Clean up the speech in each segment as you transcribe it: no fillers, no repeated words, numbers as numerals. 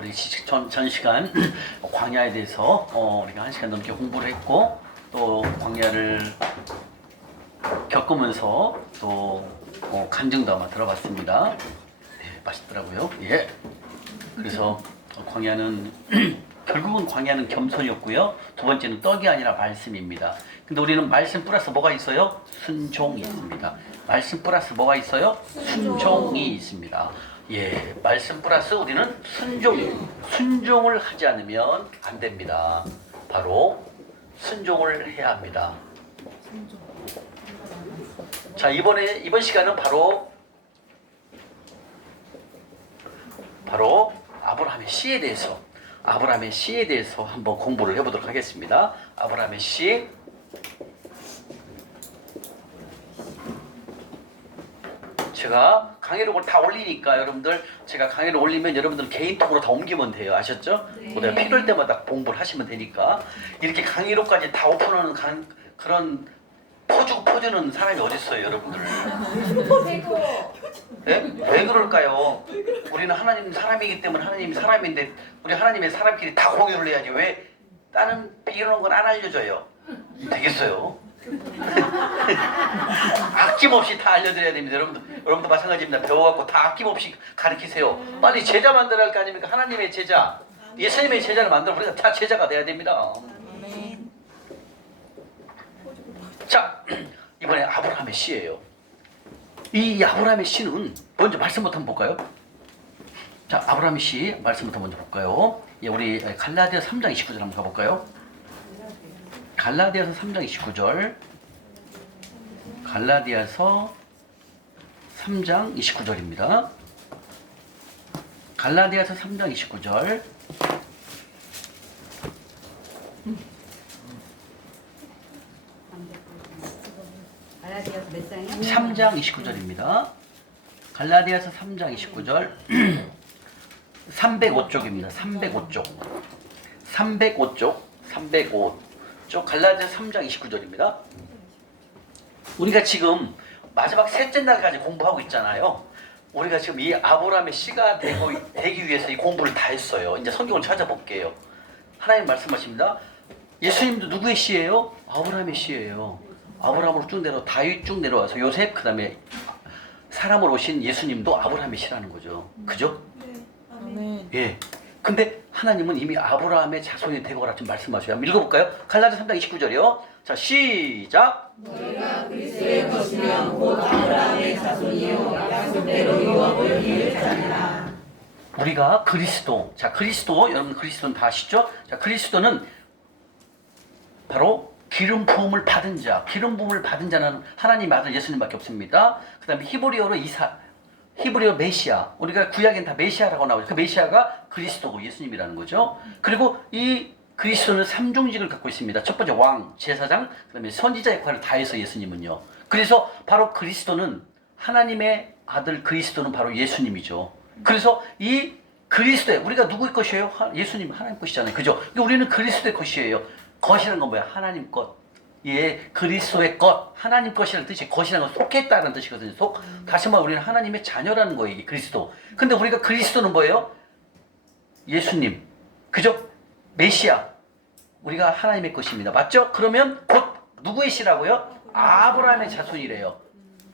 우리 전 시간 광야에 대해서 우리가 1시간 넘게 공부를 했고 또 광야를 겪으면서 또 간증도 아마 들어봤습니다. 네, 맛있더라고요. 예. 그래서 광야는 결국은 광야는 겸손이었고요. 두 번째는 떡이 아니라 말씀입니다. 근데 우리는 말씀 플러스 뭐가 있어요? 순종이 있습니다. 말씀 플러스 뭐가 있어요? 순종이 있습니다. 예, 말씀 플러스 우리는 순종을 하지 않으면 안 됩니다. 바로 순종을 해야 합니다. 자, 이번 시간은 바로 아브라함의 씨에 대해서 한번 공부를 해보도록 하겠습니다. 아브라함의 씨. 제가 강의를 다 올리니까 여러분들, 제가 강의를 올리면 여러분들 개인톡으로 다 옮기면 돼요. 아셨죠? 네. 필요할 때마다 공부를 하시면 되니까. 이렇게 강의로까지 다 오픈하는 그런 퍼주는 사람이 어딨어요, 여러분들? 네? 왜 그럴까요? 우리는 하나님 사람이기 때문에 하나님이 사람인데 우리 하나님의 사람끼리 다 공유를 해야지. 왜 다른 이런 건 안 알려줘요? 되겠어요? 아낌없이 다 알려드려야 됩니다. 여러분도 마찬가지입니다. 배워갖고 다 아낌없이 가르치세요. 빨리 제자 만들어야 할 거 아닙니까? 하나님의 제자, 예수님의 제자를 만들어 우리가 다 제자가 돼야 됩니다. 자, 이번에 아브라함의 시예요. 이 아브라함의 시는 먼저 말씀부터 한번 볼까요? 자, 아브라함의 시 말씀부터 먼저 볼까요? 예, 우리 갈라디아 3장 29절 한번 가볼까요? 갈라디아서 3장 29절. 갈라디아서 3장 29절입니다. 갈라디아서 3장 29절. 갈라디아서 몇 장이요? 3장 29절입니다. 갈라디아서 3장 29절. 305쪽입니다. 305쪽 갈라디아서 3장 29절입니다. 우리가 지금 마지막 셋째 날까지 공부하고 있잖아요. 우리가 지금 이 아브라함의 씨가 되기 위해서 이 공부를 다 했어요. 이제 성경을 찾아볼게요. 하나님 말씀하십니다. 예수님도 누구의 씨예요? 아브라함의 씨예요. 아브라함으로 쭉 다윗 쭉 내려와서 요셉, 그 다음에 사람으로 오신 예수님도 아브라함의 씨라는 거죠. 그죠? 네. 아멘. 예. 근데 하나님은 이미 아브라함의 자손이 되거라 좀 말씀하셔요. 한번 읽어볼까요? 갈라디아서 3장 29절이요. 자, 시작. 너희가 그리스도의 것이면 곧 아브라함의 자손이요 약속대로 유업을 이을 자니라. 우리가 그리스도. 자, 그리스도. 여러분 그리스도는 다 아시죠? 자, 그리스도는 바로 기름 부음을 받은 자. 기름 부음을 받은 자는 하나님의 아들 예수님밖에 없습니다. 그 다음에 히브리어로 히브리어 메시아. 우리가 구약엔 다 메시아라고 나오죠. 그 메시아가 그리스도고 예수님이라는 거죠. 그리고 이 그리스도는 삼중직을 갖고 있습니다. 첫 번째 왕, 제사장, 그 다음에 선지자 역할을 다 해서 예수님은요. 그래서 바로 그리스도는 하나님의 아들 그리스도는 바로 예수님이죠. 그래서 이 그리스도에 우리가 누구의 것이에요? 예수님 하나님 것이잖아요. 그죠? 그러니까 우리는 그리스도의 것이에요. 것이라는 건 뭐야? 하나님 것. 예, 그리스도의 것, 하나님 것이라는 뜻이, 것이라는 건 속했다는 뜻이거든요. 다시 말해 우리는 하나님의 자녀라는 거예요, 이게 그리스도. 근데 우리가 그리스도는 뭐예요? 예수님, 그죠? 메시아, 우리가 하나님의 것입니다. 맞죠? 그러면 곧 누구의 씨라고요? 아브라함의 자손이래요.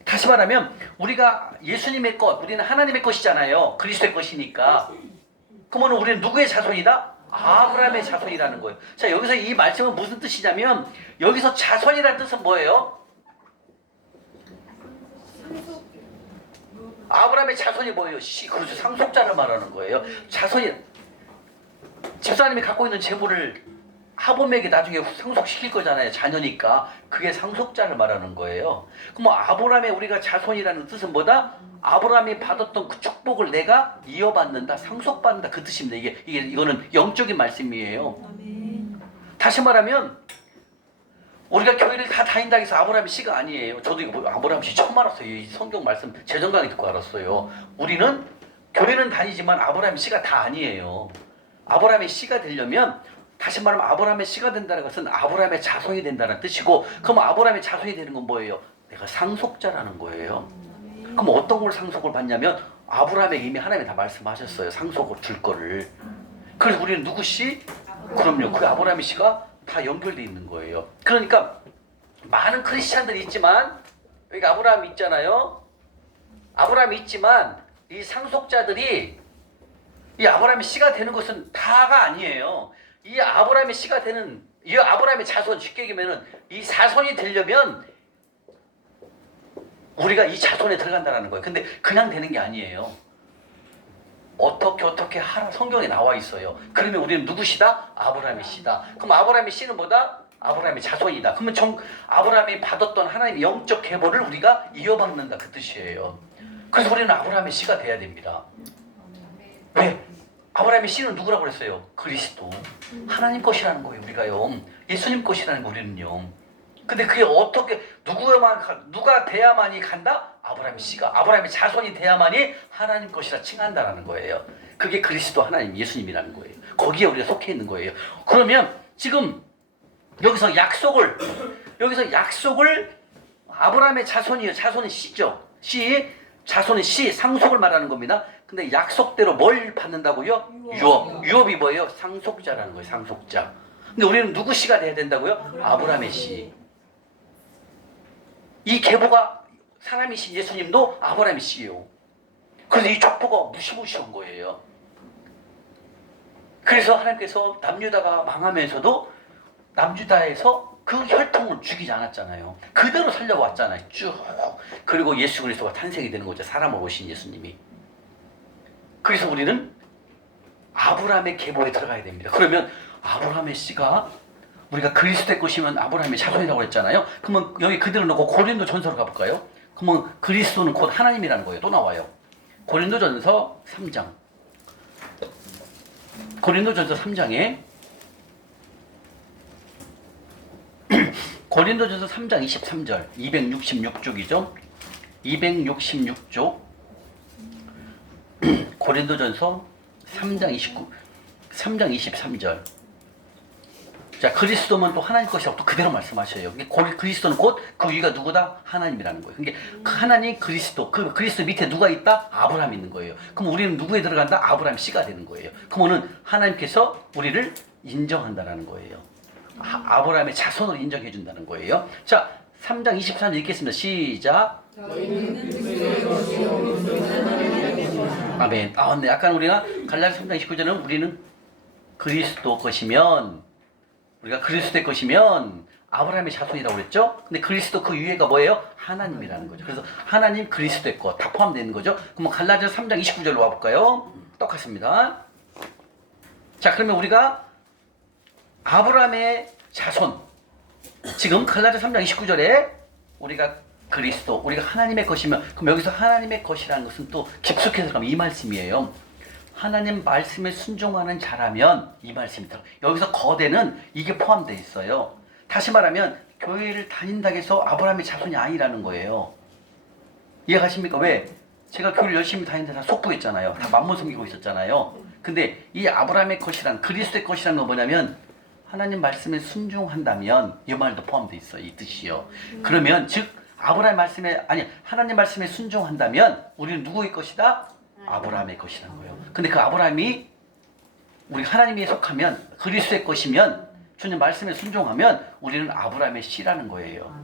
다시 말하면 우리가 예수님의 것, 우리는 하나님의 것이잖아요. 그리스도의 것이니까. 그러면 우리는 누구의 자손이다? 아브라함의 자손이라는 거예요. 자, 여기서 이 말씀은 무슨 뜻이냐면 여기서 자손이라는 뜻은 뭐예요? 아브라함의 자손이 뭐예요? 그렇죠. 상속자를 말하는 거예요. 자손이 집사님이 갖고 있는 재물을 하범에게 나중에 상속시킬 거잖아요. 자녀니까. 그게 상속자를 말하는 거예요. 그럼 아브라함의 우리가 자손이라는 뜻은 뭐다? 아브라함이 받았던 그 축복을 내가 이어받는다, 상속받는다, 그 뜻입니다. 이거는 영적인 말씀이에요. 다시 말하면 우리가 교회를 다 다닌다고 해서 아브라함의 씨가 아니에요. 저도 이거 아브라함 씨 처음 알았어요. 이 성경 말씀 재정 강의 듣고 알았어요. 우리는 교회는 다니지만 아브라함의 씨가 다 아니에요. 아브라함의 씨가 되려면 다시 말하면 아브라함의 씨가 된다는 것은 아브라함의 자손이 된다는 뜻이고, 그럼 아브라함의 자손이 되는 건 뭐예요? 내가 상속자라는 거예요. 그럼 어떤 걸 상속을 받냐면 아브라함에게 이미 하나님이 다 말씀하셨어요. 상속을 줄 거를. 그래서 우리는 누구 씨? 그럼요. 그 아브라함의 씨가 다 연결돼 있는 거예요. 그러니까 많은 크리스찬들이 있지만 여기 아브라함이 있잖아요. 아브라함이 있지만 이 상속자들이 이 아브라함의 씨가 되는 것은 다가 아니에요. 이 아브라함의 씨가 되는 이 아브라함의 자손, 쉽게 얘기하면은 이 자손이 되려면 우리가 이 자손에 들어간다는 거예요. 근데 그냥 되는 게 아니에요. 어떻게 하라 성경에 나와 있어요. 그러면 우리는 누구시다? 아브라함의 씨다. 그럼 아브라함의 씨는 뭐다? 아브라함의 자손이다. 그러면 아브라함이 받았던 하나님의 영적 계보를 우리가 이어받는다 그 뜻이에요. 그래서 우리는 아브라함의 씨가 돼야 됩니다. 왜? 아브라함의 씨는 누구라고 그랬어요? 그리스도. 하나님 것이라는 거예요. 우리가요. 예수님 것이라는 거 우리는요. 근데 그게 어떻게 누가 돼야만이 간다? 아브라함의 씨가 아브라함의 자손이 돼야만이 하나님 것이라 칭한다라는 거예요. 그게 그리스도 하나님 예수님이라는 거예요. 거기에 우리가 속해 있는 거예요. 그러면 지금 여기서 약속을 아브라함의 자손이에요. 자손은 씨죠. 자손은 씨 상속을 말하는 겁니다. 근데 약속대로 뭘 받는다고요? 유업이 뭐예요? 상속자라는 거예요. 상속자. 근데 우리는 누구 씨가 돼야 된다고요? 아브라함의 씨. 이 계보가 사람이신 예수님도 아브라함의 씨예요. 그래서 이 족보가 무시무시한 거예요. 그래서 하나님께서 남유다가 망하면서도 남유다에서 그 혈통을 죽이지 않았잖아요. 그대로 살려왔잖아요. 쭉. 그리고 예수 그리스도가 탄생이 되는 거죠. 사람으로 오신 예수님이. 그래서 우리는 아브라함의 계보에 들어가야 됩니다. 그러면 아브라함의 씨가 우리가 그리스도의 것이면 아브라함의 자손이라고 했잖아요. 그러면 여기 그대로 놓고 고린도 전서로 가볼까요? 그러면 그리스도는 곧 하나님이라는 거예요. 또 나와요. 고린도 전서 3장. 고린도 전서 3장에 고린도 전서 3장 23절 266쪽이죠. 266쪽 고린도 전서 3장 23절. 자, 그리스도면 또 하나님 것이라고 또 그대로 말씀하셔요. 그리스도는 곧 그 위가 누구다? 하나님이라는 거예요. 그러니까 그 하나님 그리스도, 그 그리스도 밑에 누가 있다? 아브라함이 있는 거예요. 그럼 우리는 누구에 들어간다? 아브라함 씨가 되는 거예요. 그러면은 하나님께서 우리를 인정한다라는 거예요. 아브라함의 자손으로 인정해 준다는 거예요. 자, 3장 23절 읽겠습니다. 시작. 아멘. 네. 아까 우리가 갈라디아 3장 29절은 우리는 그리스도 것이면 우리가 그리스도의 것이면 아브라함의 자손이라고 그랬죠? 근데 그리스도 그 위에가 뭐예요? 하나님이라는 거죠. 그래서 하나님 그리스도의 것 다 포함되어 있는 거죠. 그럼 갈라디아 3장 29절로 와볼까요? 똑같습니다. 자, 그러면 우리가 아브라함의 자손, 지금 갈라디아 3장 29절에 우리가 그리스도, 우리가 하나님의 것이면, 그럼 여기서 하나님의 것이라는 것은 또 깊숙해서 가면 이 말씀이에요. 하나님 말씀에 순종하는 자라면 이 말씀이다. 여기서 거대는 이게 포함되어 있어요. 다시 말하면 교회를 다닌다고 해서 아브라함의 자손이 아니라는 거예요. 이해가십니까? 왜? 제가 교회를 열심히 다니는데 다 속부했잖아요. 다 만몬 섬기고 있었잖아요. 근데 이 아브라함의 것이란 그리스도의 것이란 건 뭐냐면 하나님 말씀에 순종한다면 이 말도 포함되어 있어요. 이 뜻이요. 그러면 즉 아브라함 말씀에 하나님 말씀에 순종한다면 우리는 누구의 것이다? 아브라함의 것이라는 거예요. 근데 그 아브라함이 우리 하나님에 속하면 그리스도의 것이면 주님 말씀에 순종하면 우리는 아브라함의 씨라는 거예요.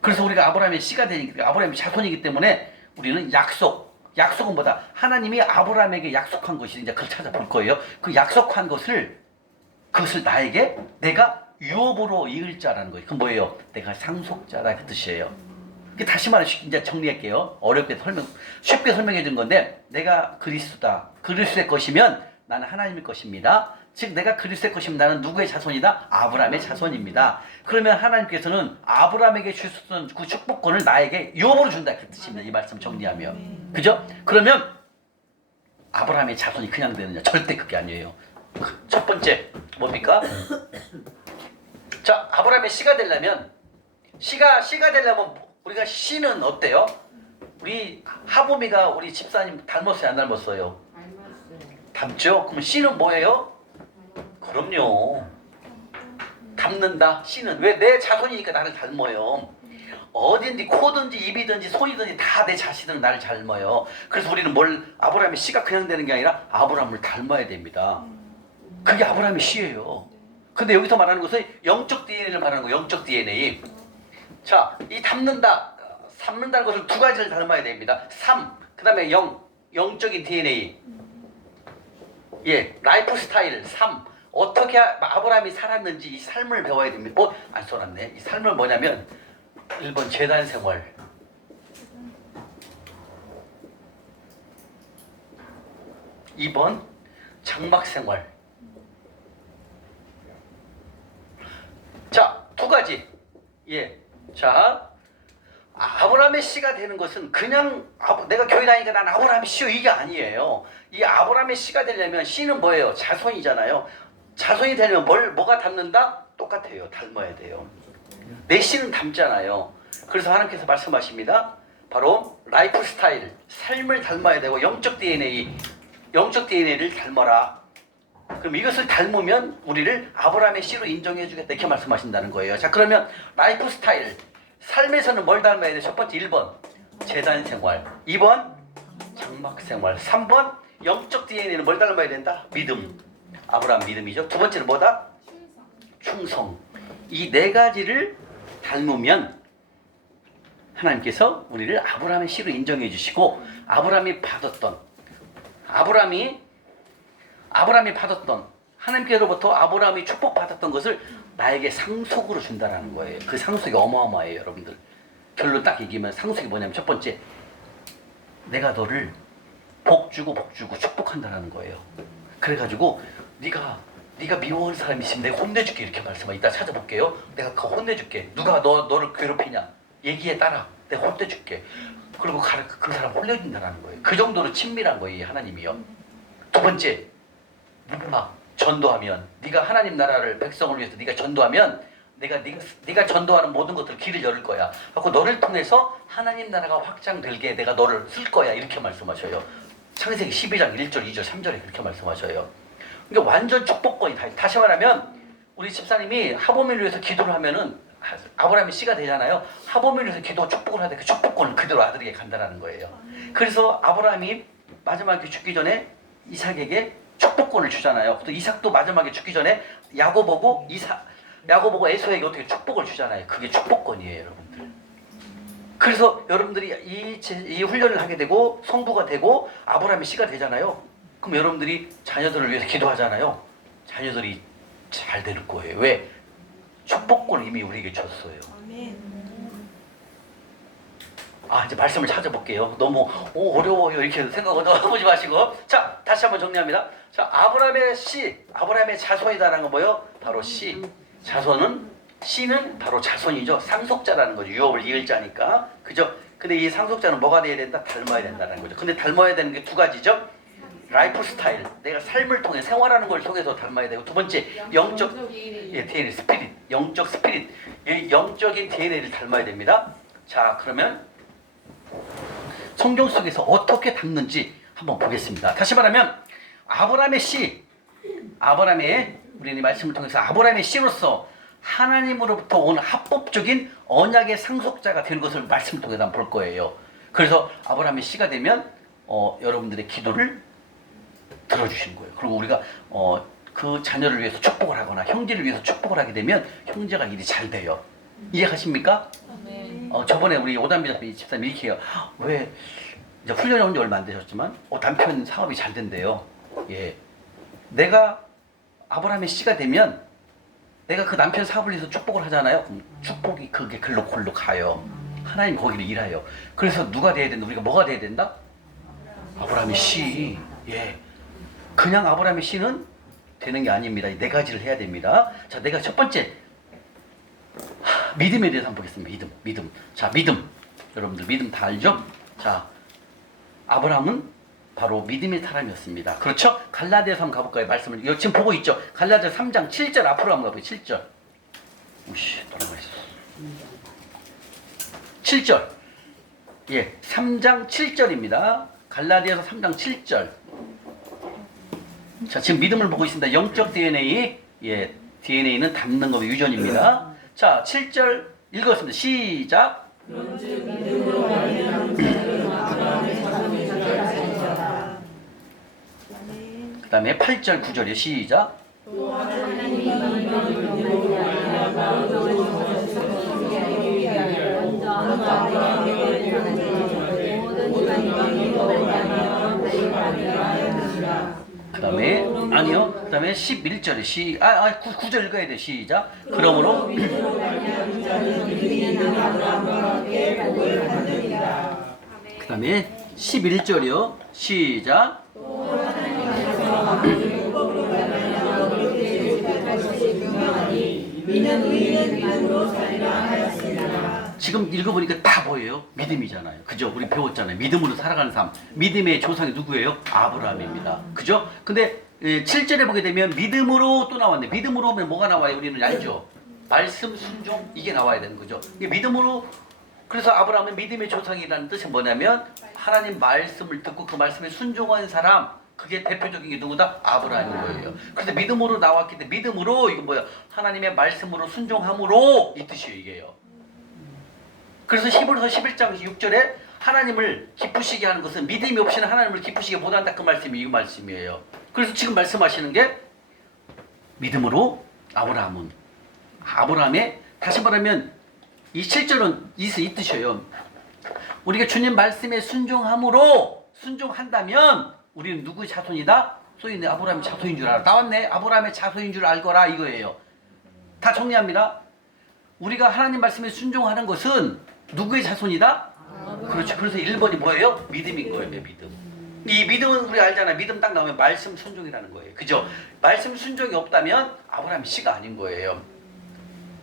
그래서 우리가 아브라함의 씨가 되니까 아브라함의 자손이기 때문에 우리는 약속은 뭐다? 하나님이 아브라함에게 약속한 것이 이제 그걸 찾아볼 거예요. 그 약속한 그것을 나에게 내가 유업으로 이을 자라는 거예요. 그건 뭐예요? 내가 상속자다 그 뜻이에요. 다시 말해 이제 정리할게요. 쉽게 설명해 준 건데 내가 그리스도다. 그리스도의 것이면 나는 하나님의 것입니다. 즉 내가 그리스도의 것이면 나는 누구의 자손이다? 아브라함의 자손입니다. 그러면 하나님께서는 아브라함에게 주셨던 그 축복권을 나에게 유업으로 준다 그 뜻입니다. 이 말씀 정리하면. 그죠? 그러면 아브라함의 자손이 그냥 되느냐? 절대 그게 아니에요. 첫 번째 뭡니까? 자, 아브라함의 씨가 되려면 우리가 씨는 어때요? 우리 하보미가 우리 집사님 닮았어요? 안 닮았어요? 닮죠? 그럼 씨는 뭐예요? 그럼요. 닮는다. 씨는 왜? 내 자손이니까 나를 닮아요. 어딘지 코든지 입이든지 손이든지 다 내 자식들은 나를 닮아요. 그래서 우리는 아브라함의 씨가 그냥 되는 게 아니라 아브라함을 닮아야 됩니다. 그게 아브라함의 씨예요. 근데 여기서 말하는 것은 영적 DNA를 말하는 거예요. 영적 DNA. 자, 이 삶는다는 것을 두 가지를 닮아야 됩니다. 그 다음에 영적인 DNA. 예, 라이프 스타일, 어떻게 아브라함이 살았는지 이 삶을 배워야 됩니다. 안 써놨네. 이 삶을 뭐냐면 1번 재단 생활, 2번 장막 생활. 자, 두 가지. 예, 자, 아브라함의 씨가 되는 것은 그냥 내가 교회 다니니까 난 아브라함의 씨요 이게 아니에요. 이 아브라함의 씨가 되려면 씨는 뭐예요? 자손이잖아요. 자손이 되려면 뭐가 닮는다? 똑같아요. 닮아야 돼요. 내 씨는 닮잖아요. 그래서 하나님께서 말씀하십니다. 바로 라이프 스타일, 삶을 닮아야 되고 영적 DNA를 닮아라. 그럼 이것을 닮으면 우리를 아브라함의 씨로 인정해 주겠다 이렇게 말씀하신다는 거예요. 자, 그러면 라이프 스타일, 삶에서는 뭘 닮아야 돼? 첫 번째 1번 재단 생활, 2번 장막 생활, 3번 영적 DNA는 뭘 닮아야 된다? 믿음. 아브라함 믿음이죠. 두 번째는 뭐다? 충성. 이 네 가지를 닮으면 하나님께서 우리를 아브라함의 씨로 인정해 주시고 아브라함이 받았던 하나님께로부터 아브라함이 축복받았던 것을 나에게 상속으로 준다라는 거예요. 그 상속이 어마어마해요, 여러분들. 결론 딱 얘기하면 상속이 뭐냐면 첫 번째, 내가 너를 복 주고 축복한다라는 거예요. 그래가지고 네가 미워하는 사람이 있으면 내가 혼내줄게 이렇게 말씀하. 이따 찾아볼게요. 내가 그거 혼내줄게. 누가 너를 괴롭히냐 얘기에 따라 내가 혼내줄게. 그리고 그 사람 혼내준다라는 거예요. 그 정도로 친밀한 거예요, 하나님이요. 두 번째, 네가 전도하면, 네가 하나님 나라를 백성을 위해서 네가 전도하면 네가 전도하는 모든 것들 길을 열을 거야. 그래서 너를 통해서 하나님 나라가 확장되게 내가 너를 쓸 거야 이렇게 말씀하셔요. 창세기 12장 1절, 2절, 3절에 그렇게 말씀하셔요. 그러니까 완전 축복권이 다시 말하면 우리 집사님이 하보민을 위해서 기도를 하면은 아브라함의 씨가 되잖아요. 하보민을 위해서 기도 축복을 하되 그 축복권을 그대로 아들에게 간다는 거예요. 그래서 아브라함이 마지막에 죽기 전에 이삭에게 축복권을 주잖아요. 또 이삭도 마지막에 죽기 전에 야곱보고 에서에게 어떻게 축복을 주잖아요. 그게 축복권이에요, 여러분들. 그래서 여러분들이 이 훈련을 하게 되고 성부가 되고 아브라함의 씨가 되잖아요. 그럼 여러분들이 자녀들을 위해서 기도하잖아요. 자녀들이 잘 될 거예요. 왜? 축복권을 이미 우리에게 줬어요. 이제 말씀을 찾아볼게요. 너무 어려워요 이렇게 생각은 해보지 마시고. 자, 다시 한번 정리합니다. 자, 아브라함의 씨, 아브라함의 자손이다라는 건 뭐예요? 바로 씨. 씨는 바로 자손이죠. 상속자라는 거죠. 유업을 이을 자니까. 그죠? 근데 이 상속자는 뭐가 돼야 된다? 닮아야 된다는 거죠. 근데 닮아야 되는 게 두 가지죠. 라이프 스타일, 내가 삶을 통해 생활하는 걸 통해서 닮아야 되고, 두 번째 영적 DNA, 스피릿, 영적 스피릿, 영적인 DNA를 닮아야 됩니다. 자, 그러면 성경 속에서 어떻게 닮는지 한번 보겠습니다. 다시 말하면 아브라함의 씨, 우리는 이 말씀을 통해서 아브라함의 씨로서 하나님으로부터 온 합법적인 언약의 상속자가 될 것을 말씀을 통해서 한번 볼 거예요. 그래서 아브라함의 씨가 되면 여러분들의 기도를 들어주시는 거예요. 그리고 우리가 그 자녀를 위해서 축복을 하거나 형제를 위해서 축복을 하게 되면 형제가 일이 잘 돼요. 이해하십니까? 저번에 우리 오담비 집사님 이렇게 해요. 왜 이제 훈련해 온 지 얼마 안 되셨지만 남편 사업이 잘 된대요. 예, 내가 아브라함의 씨가 되면 내가 그 남편 사업을 위해서 축복을 하잖아요. 그럼 축복이 그게 글로 가요. 하나님 거기를 일해요. 그래서 누가 돼야 된다? 우리가 뭐가 돼야 된다? 아브라함의 씨. 예, 그냥 아브라함의 씨는 되는 게 아닙니다. 이 네 가지를 해야 됩니다. 자, 내가 첫 번째 믿음에 대해서 한번 보겠습니다. 믿음. 자, 믿음. 여러분들 믿음 다 알죠? 자, 아브라함은 바로 믿음의 사람이었습니다. 그렇죠? 갈라디아서 한번 가볼까요? 말씀을 이거 지금 보고 있죠? 갈라디아서 3장 7절 앞으로 한번 가볼까요? 7절. 우씨, 돌아가 있어. 7절. 예, 3장 7절입니다. 갈라디아서 3장 7절. 자, 지금 믿음을 보고 있습니다. 영적 DNA. 예, DNA는 닮는 것의 유전입니다. 자, 7절 읽었습니다. 시작. 그런즉 믿음으로 말미암은 자들은 아브라함의 자손이 될 것이니라. 그 다음에 8절 9절이요. 시작. 또 하나님이 이런 믿음으로 말미암아 모든 것을 지키기 위하여 먼저 아브라함에게 모든 이방인으로 말미암아 복을 받으라 하였느니라. 그 다음에 아니요. 그 다음에 11절에 9절 읽어야 돼. 시작. 그러므로 믿음으로 말미암은 자는 이미 있는 아브라함과 함께 복을 받으리라. 그 다음에 11절이요. 시작. 또 하나님께서 아버지 율법으로 말미암아 그렇게 요직할 것이 분명하니 믿는 의인은 믿음으로 살리라 하였습니다. 지금 읽어보니까 다 뭐예요? 믿음이잖아요. 그죠? 우리 배웠잖아요. 믿음으로 살아가는 삶. 믿음의 조상이 누구예요? 아브라함입니다. 그죠? 근데 7절에 보게 되면 믿음으로 또 나왔네. 믿음으로 하면 뭐가 나와요? 우리는 알죠? 말씀, 순종 이게 나와야 되는 거죠. 이게 믿음으로. 그래서 아브라함은 믿음의 조상이라는 뜻이 뭐냐면 하나님 말씀을 듣고 그 말씀에 순종한 사람, 그게 대표적인 게 누구다? 아브라함인 거예요. 그래서 믿음으로 나왔기 때문에 믿음으로 이거 뭐야? 하나님의 말씀으로 순종함으로 이 뜻이에요. 이게요. 그래서 히브리서 11장 6절에 하나님을 기쁘시게 하는 것은 믿음이 없이는 하나님을 기쁘시게 못한다, 그 말씀이 이 말씀이에요. 그래서 지금 말씀하시는 게 믿음으로 아브라함의 다시 말하면 이 7절은 이 뜻이에요. 우리가 주님 말씀에 순종한다면 우리는 누구의 자손이다? 소위 아브라함의 자손인 줄 알아. 나왔네. 아브라함의 자손인 줄 알거라 이거예요. 다 정리합니다. 우리가 하나님 말씀에 순종하는 것은 누구의 자손이다? 그렇죠. 그래서 1번이 뭐예요? 믿음인 거예요. 믿음. 이 믿음은 우리 알잖아요. 믿음 딱 나오면 말씀 순종이라는 거예요. 그죠? 말씀 순종이 없다면 아브라함이 씨가 아닌 거예요.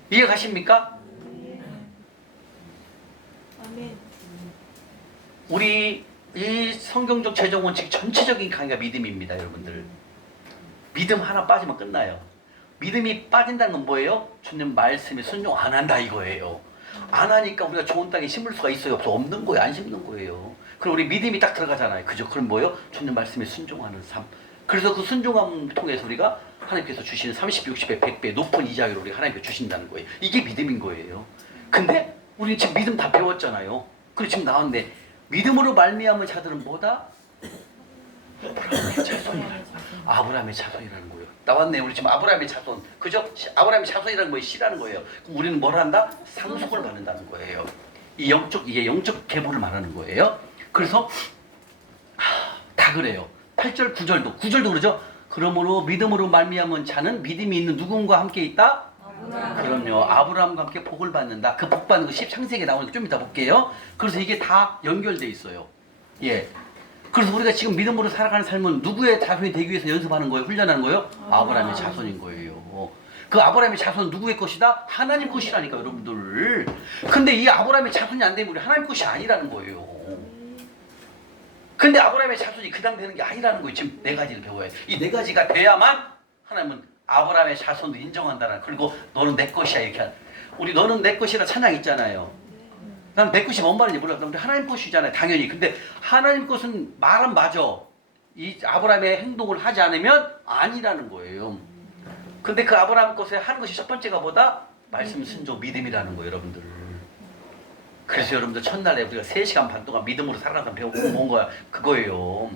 이해 가십니까? 우리 이 성경적 재정 원칙 전체적인 강의가 믿음입니다, 여러분들. 믿음 하나 빠지면 끝나요. 믿음이 빠진다는 건 뭐예요? 주님 말씀에 순종 안 한다 이거예요. 안 하니까 우리가 좋은 땅에 심을 수가 있어요, 없어? 없는 거예요, 안 심는 거예요. 그럼 우리 믿음이 딱 들어가잖아요, 그죠? 그럼 뭐예요? 주님 말씀에 순종하는 삶. 그래서 그 순종함을 통해서 우리가 하나님께서 주시는 30, 60배, 100배 높은 이자율을 우리 하나님께 주신다는 거예요. 이게 믿음인 거예요. 근데 우리 지금 믿음 다 배웠잖아요. 그리고 지금 나왔는데 믿음으로 말미암은 자들은 뭐다? 아브라함의 자손이라는 거예요. 나왔네. 우리 지금 아브라함의 자손, 그죠? 아브라함의 자손이라는 거예요. 씨라는 거예요. 그럼 우리는 뭘 한다? 상속을 받는다는 거예요. 이게 영적 계보를 말하는 거예요. 그래서 다 그래요. 8절, 9절도 그러죠. 그러므로 믿음으로 말미암은 자는 믿음이 있는 누군가 함께 있다. 그럼요. 아브라함과 함께 복을 받는다. 그 복 받는 거 창세기에 나오니까 좀 이따 볼게요. 그래서 이게 다 연결돼 있어요. 예. 그래서 우리가 지금 믿음으로 살아가는 삶은 누구의 자손이 되기 위해서 연습하는 거예요? 훈련하는 거예요? 아브라함의 자손인 거예요. 그 아브라함의 자손은 누구의 것이다? 하나님 것이라니까, 여러분들. 근데 이 아브라함의 자손이 안 되면 우리 하나님 것이 아니라는 거예요. 근데 아브라함의 자손이 그당 되는 게 아니라는 거예요. 지금 4가지를 배워야 돼. 이 4가지가 돼야만 하나님은 아브라함의 자손도 인정한다는. 그리고 너는 내 것이야 이렇게 하는. 우리 너는 내 것이라 찬양 있잖아요. 난 내 것이 뭔 말인지 몰라. 근데 하나님 것이잖아요, 당연히. 근데 하나님 것은 말은 맞아. 이 아브라함의 행동을 하지 않으면 아니라는 거예요. 근데 그 아브라함 것에 하는 것이 첫 번째가 뭐다? 말씀 순종 믿음이라는 거예요, 여러분들. 그래서 여러분들 첫날에 우리가 3시간 반 동안 믿음으로 살아가서 배우고 온 거야. 그거예요.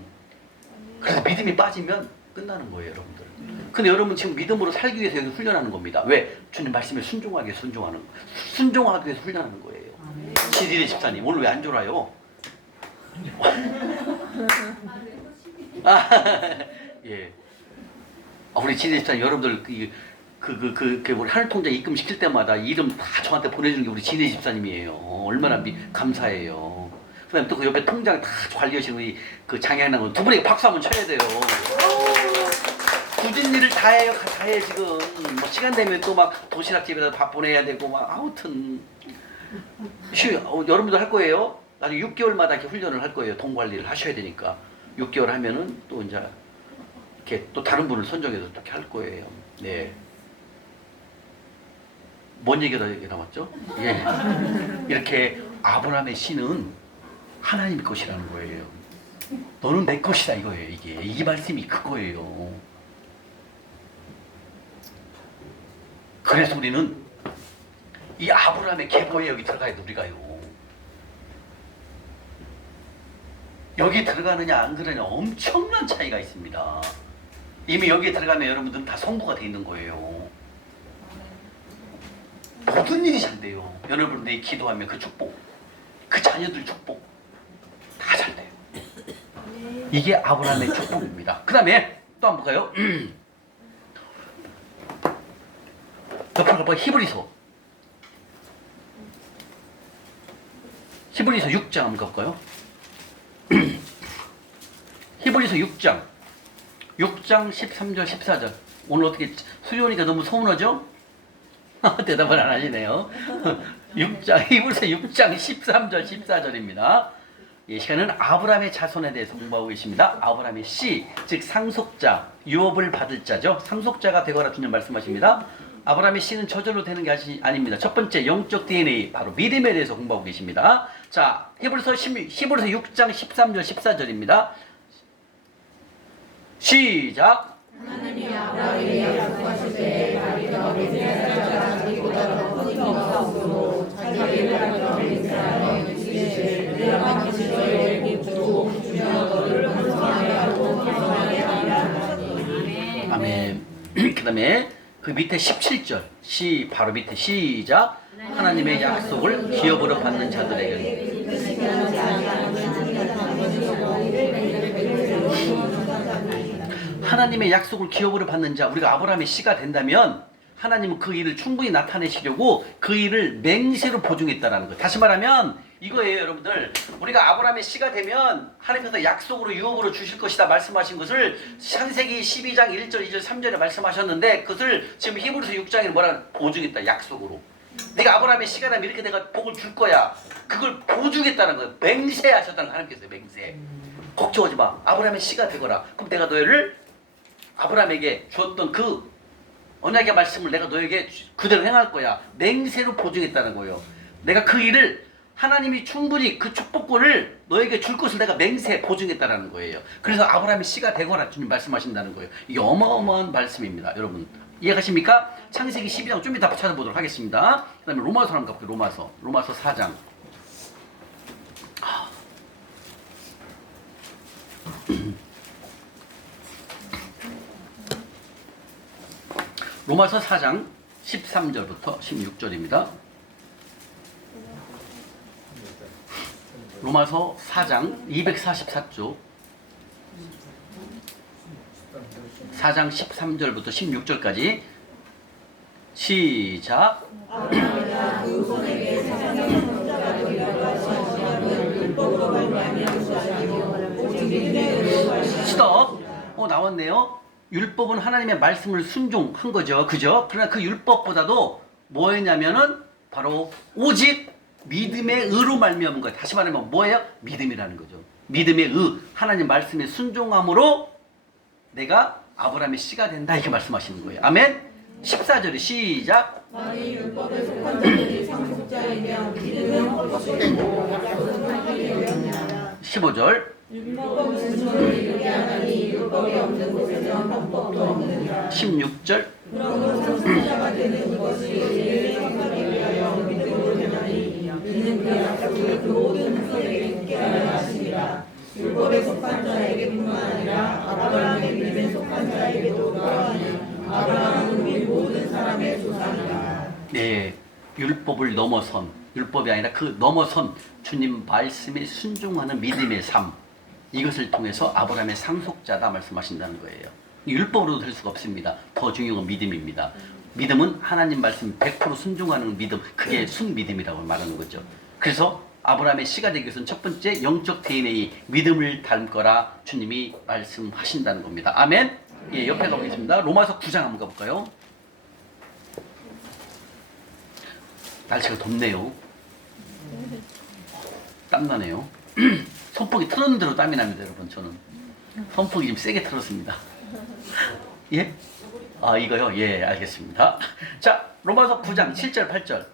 그래서 믿음이 빠지면 끝나는 거예요, 여러분들. 근데 여러분 지금 믿음으로 살기 위해서 여기 훈련하는 겁니다. 왜? 주님 말씀에 순종하기 위해서 순종하기 위해서 훈련하는 거예요. 지디리 집사님 오늘 왜 안 졸아요? 예. 우리 지디리 집사님 여러분들 우리 하늘통장 입금시킬 때마다 이름 다 저한테 보내주는 게 우리 지디리 집사님이에요. 얼마나 감사해요. 그다음에 또 그 옆에 통장 다 관리하시는 우리 그 장양남 두 분에게 박수 한번 쳐야 돼요. 굳은 일을 다 해요. 다 해 지금. 뭐 시간 되면 또 막 도시락집에다 밥 보내야 되고 막 아무튼 여러분도 할 거예요. 나중에 6개월마다 이렇게 훈련을 할 거예요. 돈 관리를 하셔야 되니까 6개월 하면은 또 이제 이렇게 또 다른 분을 선정해서 이렇게 할 거예요. 네. 뭔 얘기가 남았죠? 예. 이렇게 아브라함의 씨는 하나님 것이라는 거예요. 너는 내 것이다 이거예요. 이 말씀이 그거예요. 그래서 우리는 이 아브라함의 계보에 여기 들어가야 돼, 우리가요. 여기 들어가느냐 안 들어가느냐 엄청난 차이가 있습니다. 이미 여기에 들어가면 여러분들은 다 성부가 돼 있는 거예요. 모든 일이 잘 돼요. 여러분들이 기도하면 그 축복, 그 자녀들 축복 다 잘 돼요. 이게 아브라함의 축복입니다. 그 다음에 또 한번 볼까요? 옆으로 가볼까요? 히브리서 6장 한번 가볼까요? 히브리서 6장 13절 14절. 오늘 어떻게 수리 오니까 너무 서운하죠? 대답을 안 하시네요. 히브리서 6장 13절 14절입니다. 이 시간은 아브라함의 자손에 대해서 공부하고 계십니다. 아브라함의 씨, 즉 상속자, 유업을 받을 자죠. 상속자가 되거라 주님 말씀하십니다. 아브라함의 씨는 저절로 되는 게 아닙니다. 첫 번째 영적 DNA, 바로 믿음에 대해서 공부하고 계십니다. 자, 히브리서 6장 13절 14절입니다. 시작. 하나님이 아브라함에게 약속하실 때 다리가 메시아가 자기보다 더 큰 힘이 없으므로 자기를 가르쳐 메시아를 이르시되 내가 만일 너에게 복 주며 너를 번성하게 하고 번성하게 하리라 하시니. 아멘. 그 다음에 그 밑에 17절 바로 밑에 시작. 하나님의 약속을 기업으로 받는 자들에게 하나님의 약속을 기업으로 받는 자, 우리가 아브라함의 씨가 된다면 하나님은 그 일을 충분히 나타내시려고 그 일을 맹세로 보증했다라는 거예요. 다시 말하면 이거예요, 여러분들. 우리가 아브라함의 씨가 되면 하나님께서 약속으로 유업으로 주실 것이다 말씀하신 것을 창세기 12장 1절, 2절, 3절에 말씀하셨는데 그것을 지금 히브리서 6장에 뭐라 보증했다, 약속으로. 내가 아브라함의 씨가 되면 이렇게 내가 복을 줄 거야. 그걸 보증했다는 거예요. 맹세하셨다는 하나님께서 맹세. 걱정하지 마. 아브라함의 씨가 되거라. 그럼 내가 너희를 아브라함에게 주었던 그 언약의 말씀을 내가 너에게 그대로 행할 거야. 맹세로 보증했다는 거예요. 내가 그 일을 하나님이 충분히 그 축복권을 너에게 줄 것을 내가 맹세 보증했다는 거예요. 그래서 아브라함의 씨가 되거라 주님 말씀하신다는 거예요. 이게 어마어마한 말씀입니다. 여러분 이해가십니까? 창세기 12장 좀 이따 찾아보도록 하겠습니다. 그 다음에 로마서 한번 가볼게요. 로마서 4장. 로마서 4장 13절부터 16절입니다. 로마서 4장 244쪽 4장 13절부터 16절까지 시작. 스톱. 나왔네요. 율법은 하나님의 말씀을 순종한 거죠. 그죠? 그러나 그 율법보다도 뭐였냐면은 바로 오직 믿음의 의로 말미암은 거예요. 다시 말하면 뭐예요? 믿음이라는 거죠. 믿음의 의, 하나님 말씀에 순종함으로 내가 아브라함의 씨가 된다 이렇게 말씀하시는 거예요. 아멘. 14절에 시작. 만일 율법에 속한 자들이 상속자이며 믿음은 헛것이고 약속은 하나님의 영이라. 15절. 율법은 증거를 이루게 하나니 율법이 없는 곳에는 헌법도 없느니라. 16절. 그러므로 상속자가 되는 것이 이를 생각하기 위하여 믿음으로 되나니 이는 그 약속을 그 모든 후손에게 있게 하려 하심이라. 율법에 속한 자에게뿐만 아니라 아브라함의 믿음에 속한 자에게도 그러하니 아브라함은 우리 모든 사람의 조상이라. 네, 율법을 넘어선, 율법이 아니라 그 넘어선 주님 말씀에 순종하는 믿음의 삶, 이것을 통해서 아브라함의 상속자다 말씀하신다는 거예요. 율법으로도 될 수가 없습니다. 더 중요한 건 믿음입니다. 믿음은 하나님 말씀 100% 순종하는 믿음, 그게 순믿음이라고 말하는 거죠. 그래서 아브라함의 씨가 되기 위해서는 첫 번째 영적 DNA, 믿음을 닮거라 주님이 말씀하신다는 겁니다. 아멘. 예, 옆에 가보겠습니다. 로마서 9장 한번 가볼까요? 날씨가 덥네요. 땀나네요. 선풍기 틀었는 대로 땀이 납니다, 여러분. 저는 선풍기 좀 세게 틀었습니다. 예? 아, 이거요? 예, 알겠습니다. 자, 로마서 9장 7절 8절.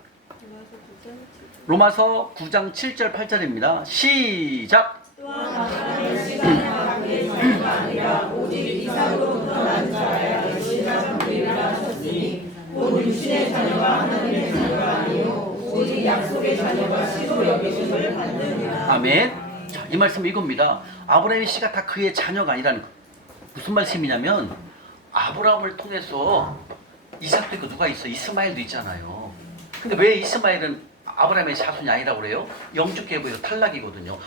로마서 9장 7절 8절입니다. 시작. 또한 아브라함의 시간에 밖에 자녀가 아니라 오직 이삭으로부터 난 자라야 메시가 상속이라 하셨으니 곧 육신의 자녀가 하나님의 자녀가 아니요 오직 약속의 자녀가 씨로 여기심을 받느니라. 아멘. 자, 이 말씀은 이겁니다. 아브라함의 씨가 다 그의 자녀가 아니라는 무슨 말씀이냐면 아브라함을 통해서 이삭도 있고 누가 있어? 이스마엘도 있잖아요. 근데 왜 이스마엘은 아브라함의 자손이 아니라고 그래요? 영적 계보에서 탈락이거든요.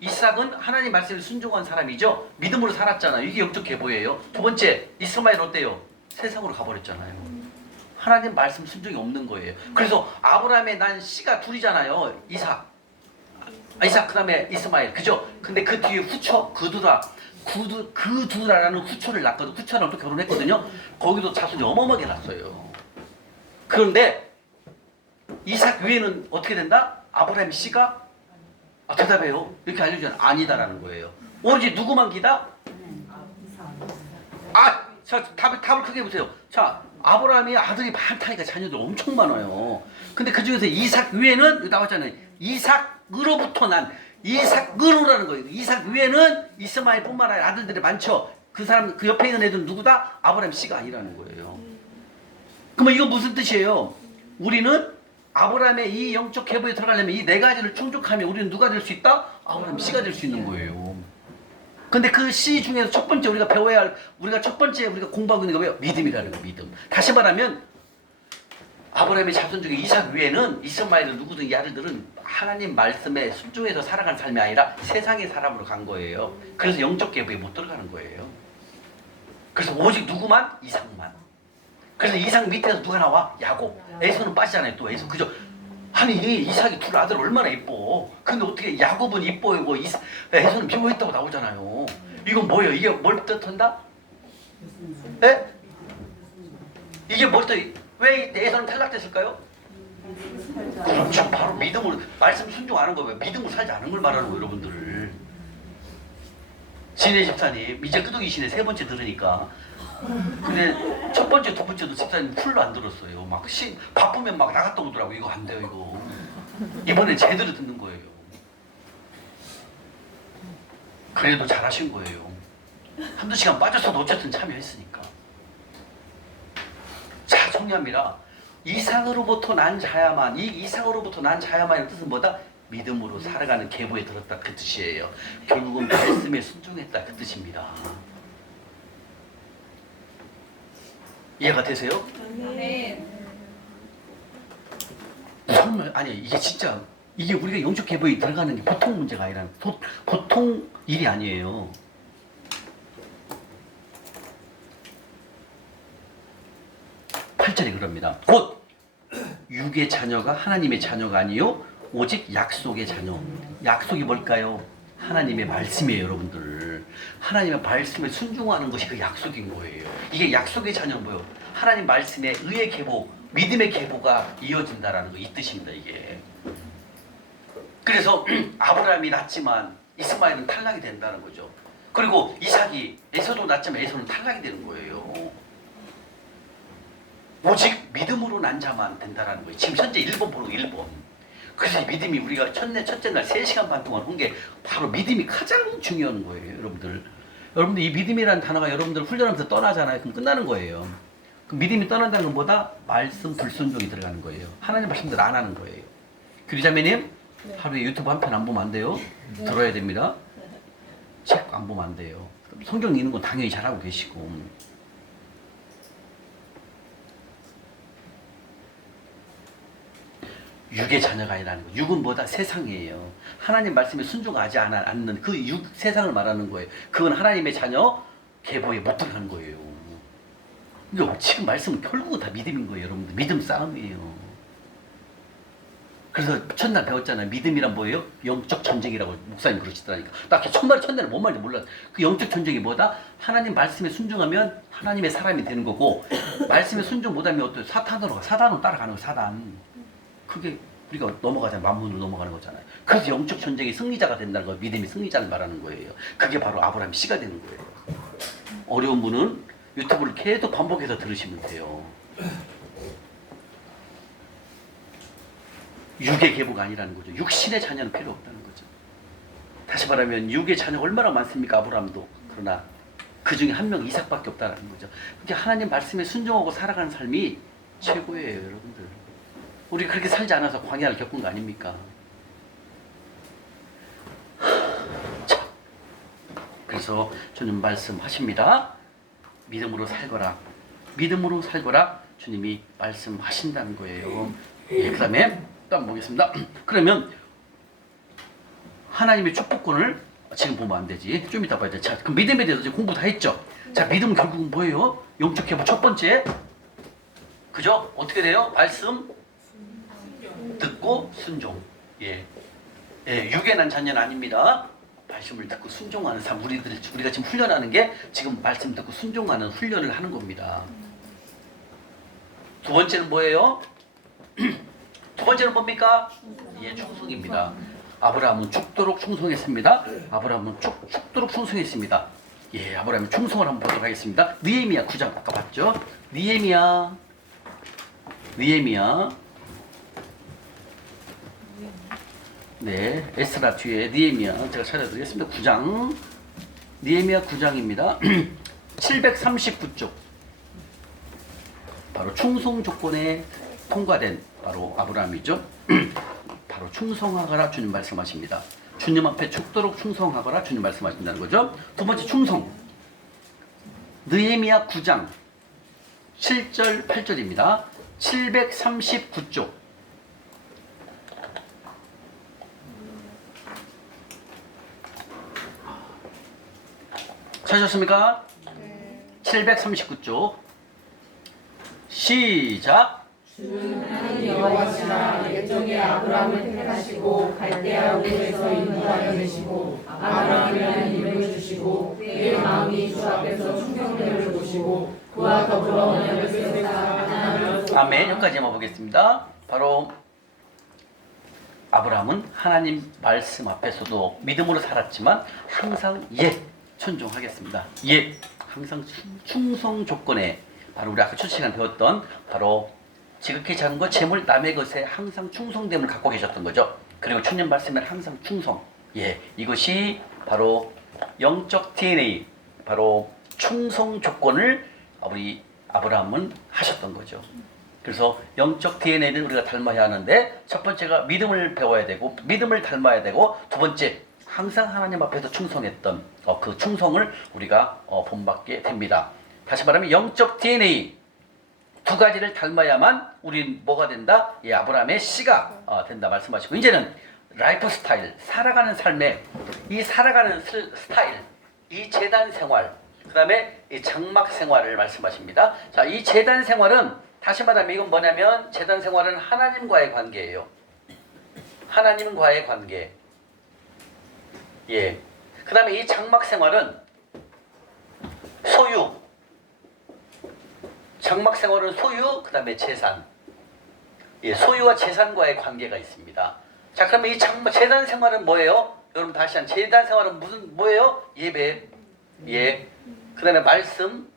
이삭은 하나님 말씀에 순종한 사람이죠. 믿음으로 살았잖아요. 이게 영적 계보예요. 두 번째, 이스마엘 어때요? 세상으로 가버렸잖아요. 하나님 말씀 순종이 없는 거예요. 그래서 아브라함의 난 씨가 둘이잖아요. 이삭 그다음에 이스마엘, 그죠? 근데 그 뒤에 후처 그두라라는 후처를 낳거든. 후처랑 또 결혼했거든요. 거기도 자손이 어마어마하게 났어요. 그런데 이삭 위에는 어떻게 된다? 아브라함 씨가 대답해요. 이렇게 알려주면 아니다라는 거예요. 오로지 누구만 기다? 자, 답을 크게 보세요. 자, 아브라함이 아들이 많다니까 자녀들 엄청 많아요. 근데 그 중에서 이삭 위에는 여기 나왔잖아요. 이삭으로부터 난 이삭으로라는 거예요. 이삭 위에는 이스마엘뿐만 아니라 아들들이 많죠. 그 사람 그 옆에 있는 애들은 누구다? 아브라함 씨가 아니라는 거예요. 그러면 이건 무슨 뜻이에요? 우리는 아브라함의 이 영적 계보에 들어가려면 이 네 가지를 충족하면 우리는 누가 될 수 있다? 아브라함 씨가 될 수 있는 거예요. 근데 그 씨 중에서 첫 번째 우리가 배워야 할, 우리가 첫 번째 우리가 공부하고 있는 게 뭐예요? 믿음이라는 거, 믿음. 다시 말하면 아브라함의 자손 중에 이삭 위에는 이스마엘은 누구든 이 아들들은 하나님 말씀에 순종해서 살아간 삶이 아니라 세상의 사람으로 간 거예요. 그래서 영적 계보에 못 들어가는 거예요. 그래서 오직 누구만? 이삭만. 그래서 이삭 밑에서 누가 나와? 야곱. 에서는 빠지잖아요. 또 에서, 그죠? 아니 이삭이 둘 아들 얼마나 이뻐. 근데 어떻게 야곱은 이뻐이고 에서는 미워했다고 나오잖아요. 이건 뭐예요? 이게 뭘 뜻한다? 네? 이게 뭘 뜻? 왜 에서는 탈락됐을까요? 그렇죠. 바로 믿음으로 말씀 순종하는 거예요. 믿음으로 살지 않은 걸 말하는 거예요, 여러분들. 진해 집사님 이제 끄덕이시네. 세 번째 들으니까. 근데 첫 번째, 두 번째도 집사님 풀로 안 들었어요. 바쁘면 막 나갔다 오더라고. 이거 안 돼요, 이거. 이번엔 제대로 듣는 거예요. 그래도 잘하신 거예요. 한두 시간 빠졌어도 어쨌든 참여했으니까. 자, 정리합니다. 이삭으로부터 난 자야만, 이 이삭으로부터 난 자야만의 뜻은 뭐다? 믿음으로 살아가는 계보에 들었다, 그 뜻이에요. 결국은 말씀에 순종했다, 그 뜻입니다. 이해가 되세요? 네. 정말 아니 이게 진짜 이게 우리가 영적 계보에 들어가는 게 보통 문제가 아니라 보통 일이 아니에요. 팔절에 그럽니다. 곧 육의 자녀가 하나님의 자녀가 아니요 오직 약속의 자녀. 약속이 뭘까요? 하나님의 말씀이에요, 여러분들. 하나님의 말씀에 순종하는 것이 그 약속인 거예요. 이게 약속의 자녀는 뭐예요? 하나님 말씀에 의의 계보, 믿음의 계보가 이어진다라는 거, 이 뜻입니다, 이게. 그래서 아브라함이 낳지만 이스마엘은 탈락이 된다는 거죠. 그리고 이삭이 에서도 낳지만 에서는 탈락이 되는 거예요. 오직 믿음으로 난 자만 된다라는 거예요. 지금 현재 1번 보고 1번. 그래서 이 믿음이 우리가 첫째 날 3시간 반 동안 한 게 바로 믿음이 가장 중요한 거예요, 여러분들. 여러분들 이 믿음이라는 단어가 여러분들 훈련하면서 떠나잖아요. 그럼 끝나는 거예요. 그 믿음이 떠난다는 것보다 말씀 불순종이 들어가는 거예요. 하나님 말씀대로 안 하는 거예요. 규리자매님, 네. 하루에 유튜브 한 편 안 보면 안 돼요. 네. 들어야 됩니다. 책 안 보면 안 돼요. 성경 읽는 건 당연히 잘하고 계시고. 육의 자녀가 아니라는 거. 육은 뭐다? 세상이에요. 하나님 말씀에 순종하지 않는 그 육 세상을 말하는 거예요. 그건 하나님의 자녀 계보에 못 들어가는 거예요. 그러니까 지금 말씀은 결국은 다 믿음인 거예요, 여러분들. 믿음 싸움이에요. 그래서 첫날 배웠잖아요. 믿음이란 뭐예요? 영적 전쟁이라고 목사님 그러시더라니까. 나 첫날은 뭔 말인지 몰라. 그 영적 전쟁이 뭐다? 하나님 말씀에 순종하면 하나님의 사람이 되는 거고, 말씀에 순종 못하면 어때요? 사단으로 따라가는 거예요, 사단. 그게 우리가 넘어가잖아요. 만문으로 넘어가는 거잖아요. 그래서 영적 전쟁의 승리자가 된다는 거, 믿음이 승리자를 말하는 거예요. 그게 바로 아브라함 씨가 되는 거예요. 어려운 분은 유튜브를 계속 반복해서 들으시면 돼요. 육의 계보가 아니라는 거죠. 육신의 자녀는 필요 없다는 거죠. 다시 말하면 육의 자녀가 얼마나 많습니까? 아브라함도. 그러나 그 중에 한 명 이삭밖에 없다는 거죠. 그러니까 하나님 말씀에 순종하고 살아가는 삶이 최고예요, 여러분들. 우리 그렇게 살지 않아서 광야를 겪은 거 아닙니까? 그래서 주님 말씀하십니다. 믿음으로 살거라. 믿음으로 살거라. 주님이 말씀하신다는 거예요. 예, 그 다음에 또 한번 보겠습니다. 그러면 하나님의 축복권을 지금 보면 안 되지. 좀 이따 봐야 돼. 자, 그럼 믿음에 대해서 이제 공부 다 했죠. 자, 믿음은 결국은 뭐예요? 영적 회복 첫 번째. 그죠? 어떻게 돼요? 말씀 듣고 순종. 예. 예, 육에 난 자녀는 아닙니다. 말씀을 듣고 순종하는 삶. 우리가 지금 훈련하는 게 지금 말씀 듣고 순종하는 훈련을 하는 겁니다. 두 번째는 뭐예요? 두 번째는 뭡니까? 예, 충성입니다. 아브라함은 죽도록 충성했습니다. 아브라함은 죽도록 충성했습니다. 예, 아브라함의 충성을 한번 보도록 하겠습니다. 느헤미야 9장 아까 봤죠? 느헤미야 네, 에스라 뒤에 느헤미야 제가 찾아드리겠습니다. 9장 느헤미야 9장입니다. 739쪽 바로 충성 조건에 통과된 바로 아브라함이죠. 바로 충성하거라 주님 말씀하십니다. 주님 앞에 죽도록 충성하거라 주님 말씀하신다는 거죠. 두 번째 충성. 느헤미야 9장 7절 8절입니다. 739쪽. 찾으셨습니까? 739쪽. 시작. 주는 하나님 여호와시라 옛적에 아브라함을 택하시고 갈대아 우에서 인도하여 내시고 아브라함이라는 이름을 주시고 그의 마음이 주 앞에서 충성됨을 보시고 그와 더불어 언약을 세우사 하나님을 아멘. 여기까지만 보겠습니다. 바로 아브라함은 하나님 말씀 앞에서도 믿음으로 살았지만 항상 예 순종하겠습니다. 예 항상 충성 조건에 바로 우리 아까 첫 시간 배웠던 바로 지극히 작은 것 재물 남의 것에 항상 충성됨을 갖고 계셨던 거죠. 그리고 주님 말씀에 항상 충성. 예, 이것이 바로 영적 DNA, 바로 충성 조건을 우리 아브라함은 하셨던 거죠. 그래서 영적 DNA를 우리가 닮아야 하는데 첫 번째가 믿음을 배워야 되고 믿음을 닮아야 되고 두 번째 항상 하나님 앞에서 충성했던 그 충성을 우리가 본받게 됩니다. 다시 말하면 영적 DNA 두 가지를 닮아야만 우린 뭐가 된다? 이 아브라함의 씨가 된다 말씀하시고 이제는 라이프 스타일, 살아가는 삶의 이 살아가는 스타일, 이 제단 생활, 그 다음에 이 장막 생활을 말씀하십니다. 자, 이 제단 생활은 다시 말하면 이건 뭐냐면 제단 생활은 하나님과의 관계예요. 하나님과의 관계. 예. 그 다음에 이 장막 생활은 소유. 장막 생활은 소유, 그 다음에 재산. 예, 소유와 재산과의 관계가 있습니다. 자, 그러면 이 재단 생활은 뭐예요? 여러분 다시 한 재단 생활은 뭐예요? 예배. 예. 그 다음에 말씀.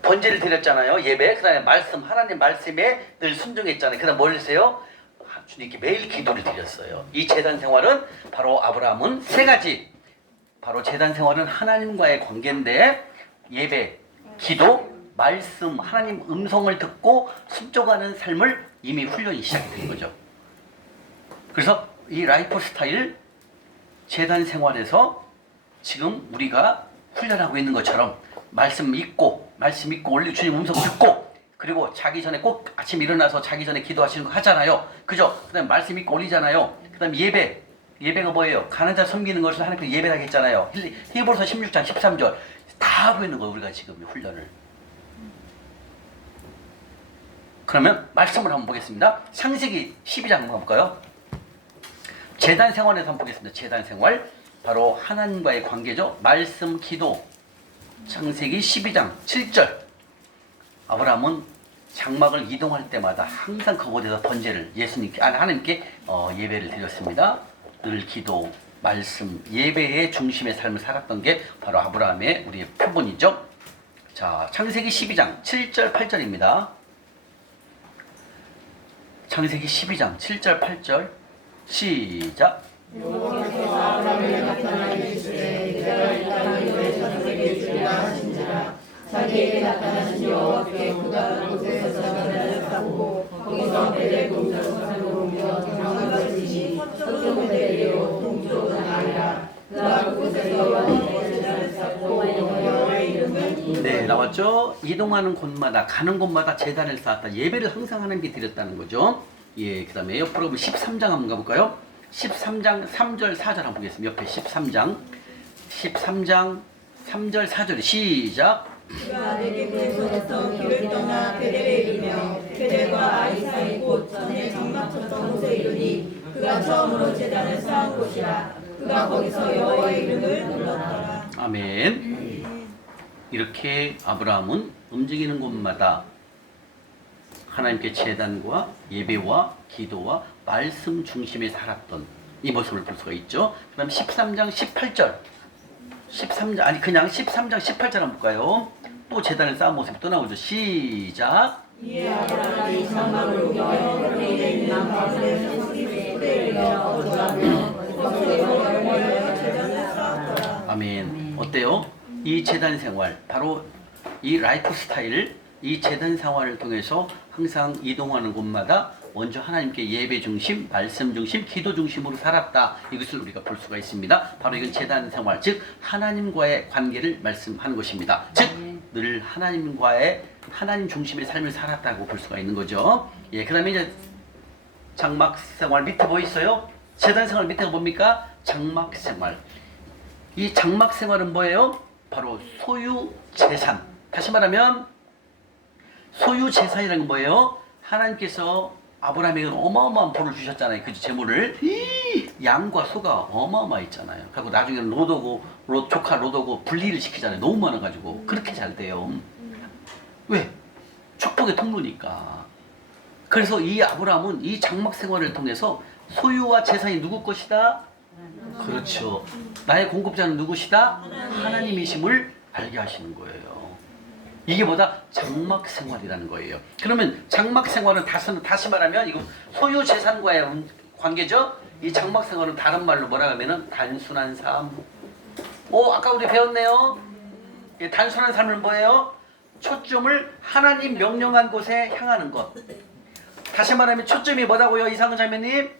번제를 드렸잖아요. 예배. 그 다음에 말씀. 하나님 말씀에 늘 순종했잖아요. 그 다음에 뭘 했어요? 주님께 매일 기도를 드렸어요. 이 재단 생활은 바로 아브라함은 세 가지. 바로 재단 생활은 하나님과의 관계인데 예배, 기도, 말씀, 하나님 음성을 듣고 순종하는 삶을 이미 훈련이 시작된 거죠. 그래서 이 라이프 스타일 재단 생활에서 지금 우리가 훈련하고 있는 것처럼 말씀 읽고 올리 주님 음성 듣고 그리고 자기 전에 꼭 아침 일어나서 자기 전에 기도하시는 거 하잖아요. 그죠? 그 다음에 말씀 읽고 올리잖아요. 그 다음에 예배가 뭐예요? 가난한 자 섬기는 것을 하나님께 예배라고 했잖아요. 히브리서 16장 13절 다 하고 있는 거예요. 우리가 지금 훈련을. 그러면 말씀을 한번 보겠습니다. 창세기 12장 한번 볼까요? 제단 생활에서 한번 보겠습니다. 제단 생활 바로 하나님과의 관계죠. 말씀, 기도. 창세기 12장 7절 아브라함은 장막을 이동할 때마다 항상 그곳에서 번제를 하나님께 예배를 드렸습니다. 늘 기도, 말씀, 예배의 중심의 삶을 살았던 게 바로 아브라함의 우리의 표본이죠. 자, 창세기 12장 7절 8절입니다. 창세기 12장 7절 8절 시작. 여호와께서 아브라함에게 나타나 이르시되 내가 이 땅을 너의 자손에게 주리라 하신지라. 자기에게 나타나신 여호와께 그가 그곳에서 자기를 쌓고 거기서 베델 동쪽으로 옮겨 장막을 지니 서쪽은 베델이요 동쪽은 아이라. 그가 그곳에서 여호와의 여호와의 이름을 네, 나왔죠? 이동하는 곳마다 가는 곳마다 제단을 쌓았다. 예배를 항상 하나님께 드렸다는 거죠. 예, 그 다음에 옆으로 13장 한번 가볼까요? 13장 3절 4절 한번 보겠습니다. 옆에 13장 3절 4절 시작. 그가 내게 보내셔서 길을 떠나 베델에 이르며 베델과 아이 사이 곧 전에 장막쳤던 곳에 이르니 그가 처음으로 제단을 쌓은 곳이라. 그가 거기서 여호와의 이름을 불렀더라. 아멘. 이렇게 아브라함은 움직이는 곳마다 하나님께 제단과 예배와 기도와 말씀 중심에 살았던 이 모습을 볼 수가 있죠. 그 다음 13장 18절 13장 18절 한번 볼까요? 또 제단을 쌓은 모습이 또 나오죠. 시작. 이에 아브라함이 장막을 옮겨 그에 있는 바벨의 푸대에 이르러 거주하며 거기서 여호와를 위하여 제단을 쌓았더라. 아멘. 어때요? 이 제단 생활, 바로 이 라이프 스타일, 이 제단 생활을 통해서 항상 이동하는 곳마다 먼저 하나님께 예배 중심, 말씀 중심, 기도 중심으로 살았다. 이것을 우리가 볼 수가 있습니다. 바로 이건 제단 생활, 즉 하나님과의 관계를 말씀하는 것입니다. 즉 늘 하나님 중심의 삶을 살았다고 볼 수가 있는 거죠. 예, 그다음에 이제 장막 생활 밑에 뭐 있어요? 제단 생활 밑에가 뭡니까? 장막 생활. 이 장막 생활은 뭐예요? 바로 소유 재산. 다시 말하면 소유 재산이라는 건 뭐예요? 하나님께서 아브라함에게 어마어마한 복을 주셨잖아요. 그 재물을. 양과 소가 어마어마했잖아요. 그리고 나중에는 조카 롯오고 분리를 시키잖아요. 너무 많아가지고. 그렇게 잘 돼요. 왜? 축복의 통로니까. 그래서 이 아브라함은 이 장막 생활을 통해서 소유와 재산이 누구 것이다? 그렇죠. 나의 공급자는 누구시다? 하나님이심을 알게 하시는 거예요. 이게 뭐다? 장막 생활이라는 거예요. 그러면 장막 생활은 다시 말하면 이거 소유 재산과의 관계죠? 이 장막 생활은 다른 말로 뭐라 하면은 단순한 삶. 아까 우리 배웠네요. 이 단순한 삶은 뭐예요? 초점을 하나님 명령한 곳에 향하는 것. 다시 말하면 초점이 뭐라고요? 이상은 자매님?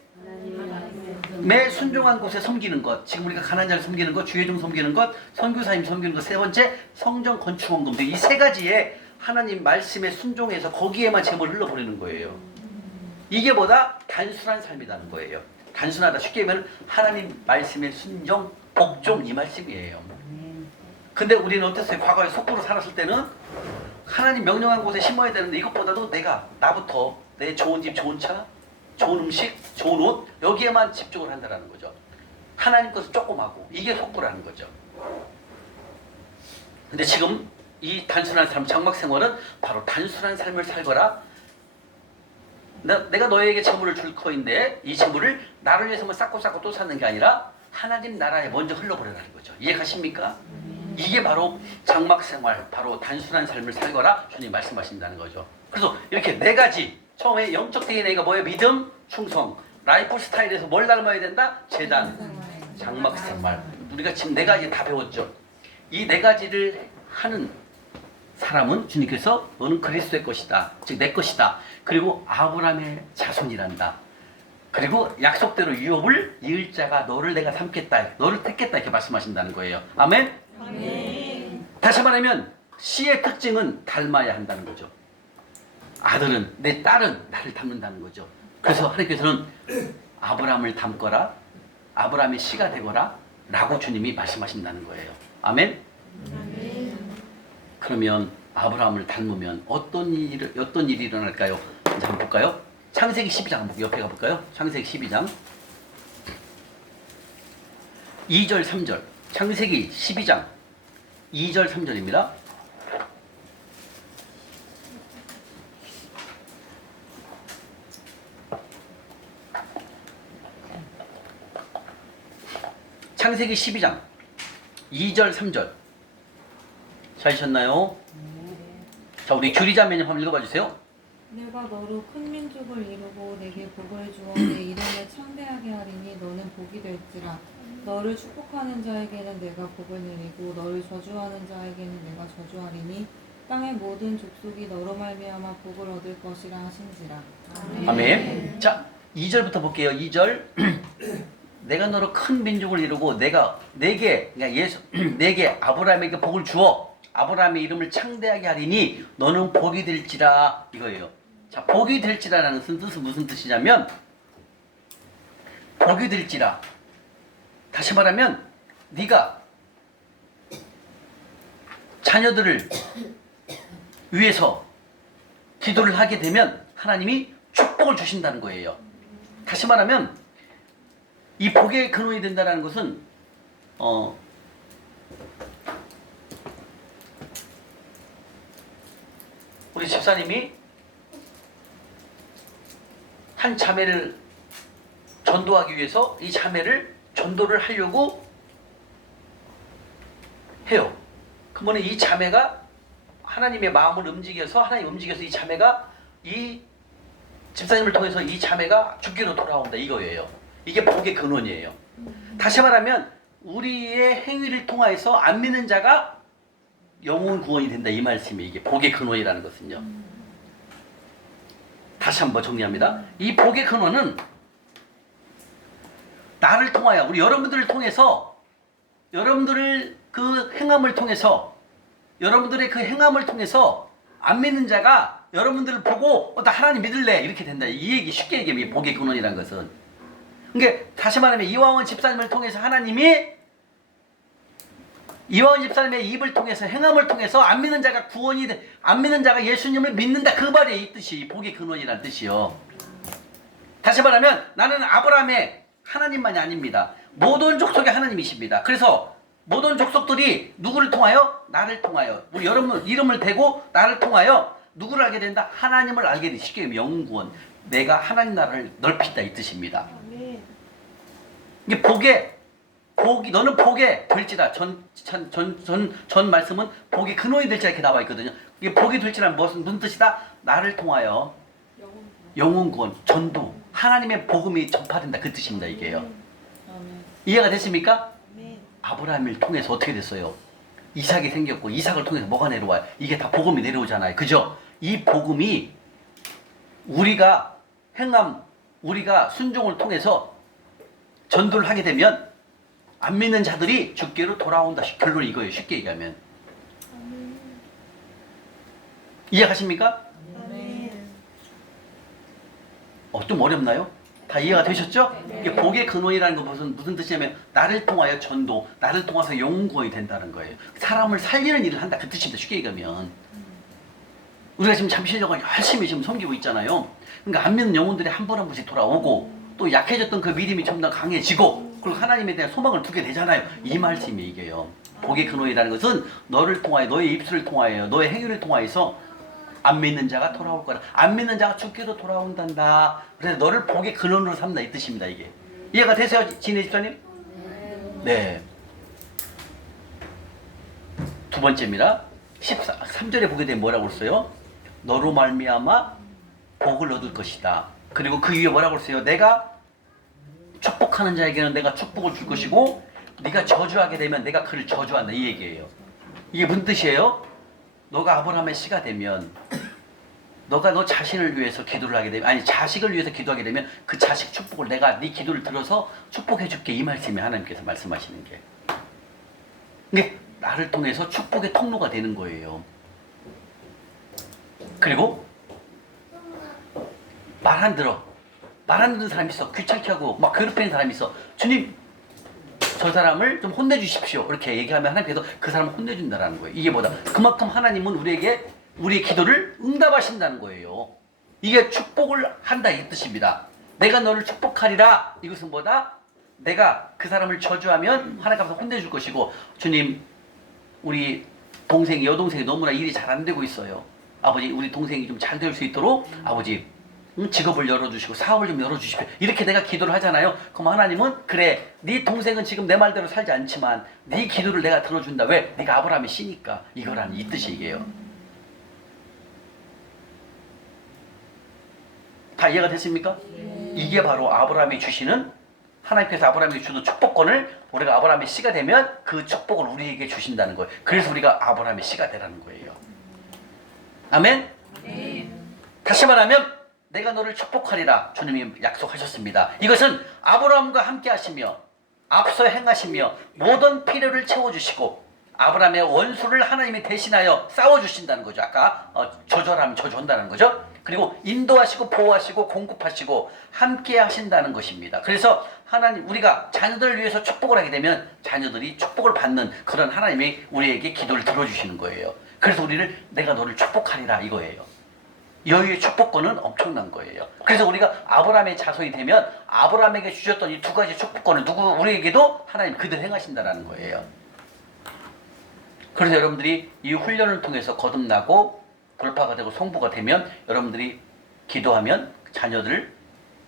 매 순종한 곳에 섬기는 것. 지금 우리가 가난한 자를 섬기는 것, 주의종 섬기는 것, 선교사님 섬기는 것, 세 번째 성전 건축 원금. 이 세 가지에 하나님 말씀에 순종해서 거기에만 재물을 흘러보내는 거예요. 이게 뭐다? 단순한 삶이라는 거예요. 단순하다. 쉽게 얘기하면 하나님 말씀에 순종, 복종 이 말씀이에요. 근데 우리는 어땠어요? 과거에 속도로 살았을 때는 하나님 명령한 곳에 심어야 되는데 이것보다도 나부터 내 좋은 집, 좋은 차, 좋은 음식, 좋은 옷 여기에만 집중을 한다는 거죠. 하나님 것은 조금 하고 이게 속도라는 거죠. 근데 지금 이 단순한 삶, 장막 생활은 바로 단순한 삶을 살거라. 내가 너에게 재물을 줄 터인데 이 재물을 나를 위해서만 쌓고 또 쌓는 게 아니라 하나님 나라에 먼저 흘러보내라는 거죠. 이해가십니까? 이게 바로 장막 생활, 바로 단순한 삶을 살거라 주님 말씀하신다는 거죠. 그래서 이렇게 네 가지 처음에 영적 DNA가 뭐예요? 믿음, 충성, 라이프 스타일에서 뭘 닮아야 된다? 재단, 장막 생활. 우리가 지금 네 가지 다 배웠죠. 이 네 가지를 하는 사람은 주님께서 너는 그리스도의 것이다. 즉 내 것이다. 그리고 아브라함의 자손이란다. 그리고 약속대로 유업을 이을 자가 너를 내가 삼겠다. 너를 택겠다. 이렇게 말씀하신다는 거예요. 아멘? 아멘. 다시 말하면 씨의 특징은 닮아야 한다는 거죠. 아들은 내 딸은 나를 닮는다는 거죠. 그래서 하나님께서는 아브라함을 닮거라, 아브라함의 씨가 되거라 라고 주님이 말씀하신다는 거예요. 아멘? 아멘. 그러면 아브라함을 닮으면 어떤 일이 일어날까요? 이제 한번 볼까요? 창세기 12장 옆에 가볼까요? 창세기 12장 2절 3절. 창세기 12장 2절 3절입니다. 창세기 12장 2절 3절 찾으셨나요? 자, 우리 주리자매님 한번 읽어봐 주세요. 내가 너로 큰 민족을 이루고 내게 복을 주어 내 이름을 창대하게 하리니 너는 복이 될지라. 너를 축복하는 자에게는 내가 복을 내리고 너를 저주하는 자에게는 내가 저주하리니 땅의 모든 족속이 너로 말미암아 복을 얻을 것이라 하신지라. 아멘. 자, 2절부터 볼게요. 2절 내가 너로 큰 민족을 이루고 내게 그러니까 내게 아브라함에게 복을 주어 아브라함의 이름을 창대하게 하리니 너는 복이 될지라 이거예요. 자, 복이 될지라라는 뜻은 무슨 뜻이냐면 복이 될지라. 다시 말하면 네가 자녀들을 위해서 기도를 하게 되면 하나님이 축복을 주신다는 거예요. 다시 말하면 이 복의 근원이 된다는 것은 우리 집사님이 한 자매를 전도하기 위해서 이 자매를 전도를 하려고 해요. 그러면 이 자매가 하나님의 마음을 움직여서 이 자매가 이 집사님을 통해서 이 자매가 죽기로 돌아온다 이거예요. 이게 복의 근원이에요. 다시 말하면 우리의 행위를 통하여서 안 믿는 자가 영혼 구원이 된다 이 말씀이 이게 복의 근원이라는 것은요. 다시 한번 정리합니다. 이 복의 근원은 나를 통하여 우리 여러분들을 통해서 여러분들의 그 행함을 통해서 안 믿는 자가 여러분들을 보고 나 하나님 믿을래 이렇게 된다. 이 얘기 쉽게 얘기하면 복의 근원이라는 것은. 그러니까 다시 말하면 이화원 집사님을 통해서 하나님이 이화원 집사님의 입을 통해서 행함을 통해서 안 믿는 자가 안 믿는 자가 예수님을 믿는다 그 말이 이 뜻이 복의 근원이라는 뜻이요. 다시 말하면 나는 아브라함의 하나님만이 아닙니다. 모든 족속의 하나님이십니다. 그래서 모든 족속들이 누구를 통하여? 나를 통하여 우리 여러분 이름을 대고 나를 통하여 누구를 알게 된다? 하나님을 알게 돼. 쉽게 영구원 내가 하나님 나라를 넓힌다 이 뜻입니다. 이게 복이 너는 복에 될지라 전 말씀은 복이 근원이 될지라 이렇게 나와 있거든요. 이게 복이 될지라는 무슨 뜻이다? 나를 통하여 영혼구원 전도 하나님의 복음이 전파된다 그 뜻입니다 이게요. 이해가 됐습니까? 아브라함을 통해서 어떻게 됐어요? 이삭이 생겼고 이삭을 통해서 뭐가 내려와요? 이게 다 복음이 내려오잖아요. 그죠? 이 복음이 우리가 우리가 순종을 통해서 전도를 하게 되면 안 믿는 자들이 주께로 돌아온다. 결론 이거예요. 쉽게 얘기하면. 이해가십니까? 좀 어렵나요? 다 이해가 되셨죠? 이게 복의 근원이라는 건 무슨 뜻이냐면 나를 통하여 전도, 나를 통해서 영구원이 된다는 거예요. 사람을 살리는 일을 한다 그 뜻입니다. 쉽게 얘기하면. 우리가 지금 잠실교가 열심히 지금 섬기고 있잖아요. 그러니까 안 믿는 영혼들이 한 번 한 번씩 돌아오고 또 약해졌던 그 믿음이 좀 더 강해지고 그리고 하나님에 대한 소망을 두게 되잖아요. 이 말씀이 이게요. 복의 근원이라는 것은 너를 통하여 너의 입술을 통하여 너의 행위를 통하여서 안 믿는 자가 돌아올 거라. 안 믿는 자가 주께로 돌아온단다. 그래서 너를 복의 근원으로 삼다 이 뜻입니다. 이게 이해가 되세요, 진혜 집사님? 네. 두 번째입니다. 13절에 보게 되면 뭐라고 했어요? 너로 말미암아 복을 얻을 것이다. 그리고 그 위에 뭐라고 했어요? 내가 축복하는 자에게는 내가 축복을 줄 것이고 네가 저주하게 되면 내가 그를 저주한다 이 얘기예요. 이게 무슨 뜻이에요? 너가 아브라함의 씨가 되면 너가 너 자신을 위해서 기도를 하게 되면 아니 자식을 위해서 기도하게 되면 그 자식 축복을 내가 네 기도를 들어서 축복해 줄게 이 말씀이 하나님께서 말씀하시는 게. 근데 나를 통해서 축복의 통로가 되는 거예요. 그리고 말 안 듣는 사람이 있어. 귀찮게 하고 막 괴롭히는 사람이 있어. 주님 저 사람을 좀 혼내주십시오. 이렇게 얘기하면 하나님께서 그 사람을 혼내준다는 거예요. 이게 뭐다? 그만큼 하나님은 우리의 기도를 응답하신다는 거예요. 이게 축복을 한다 이 뜻입니다. 내가 너를 축복하리라. 이것은 뭐다? 내가 그 사람을 저주하면 하나님께서 혼내줄 것이고 주님 우리 여동생이 너무나 일이 잘 안 되고 있어요. 아버지 우리 동생이 좀 잘 될 수 있도록 아버지 직업을 열어주시고 사업을 좀 열어주십시오. 이렇게 내가 기도를 하잖아요. 그럼 하나님은 그래 네 동생은 지금 내 말대로 살지 않지만 네 기도를 내가 들어준다. 왜? 네가 아브라함의 씨니까. 이거라는 이 뜻이 이게요. 다 이해가 됐습니까? 이게 바로 아브라함이 주시는 하나님께서 아브라함에게 주는 축복권을 우리가 아브라함의 씨가 되면 그 축복을 우리에게 주신다는 거예요. 그래서 우리가 아브라함의 씨가 되라는 거예요. 아멘? 다시 말하면 내가 너를 축복하리라 주님이 약속하셨습니다. 이것은 아브라함과 함께 하시며 앞서 행하시며 모든 필요를 채워주시고 아브라함의 원수를 하나님이 대신하여 싸워주신다는 거죠. 아까 조절하면 저주한다는 거죠. 그리고 인도하시고 보호하시고 공급하시고 함께 하신다는 것입니다. 그래서 하나님, 우리가 자녀들을 위해서 축복을 하게 되면 자녀들이 축복을 받는 그런 하나님이 우리에게 기도를 들어주시는 거예요. 그래서 우리를 내가 너를 축복하리라 이거예요. 여유의 축복권은 엄청난 거예요. 그래서 우리가 아브라함의 자손이 되면 아브라함에게 주셨던 이 두 가지 축복권을 우리에게도 하나님 그대로 행하신다는 거예요. 그래서 여러분들이 이 훈련을 통해서 거듭나고 돌파가 되고 성부가 되면 여러분들이 기도하면 자녀들,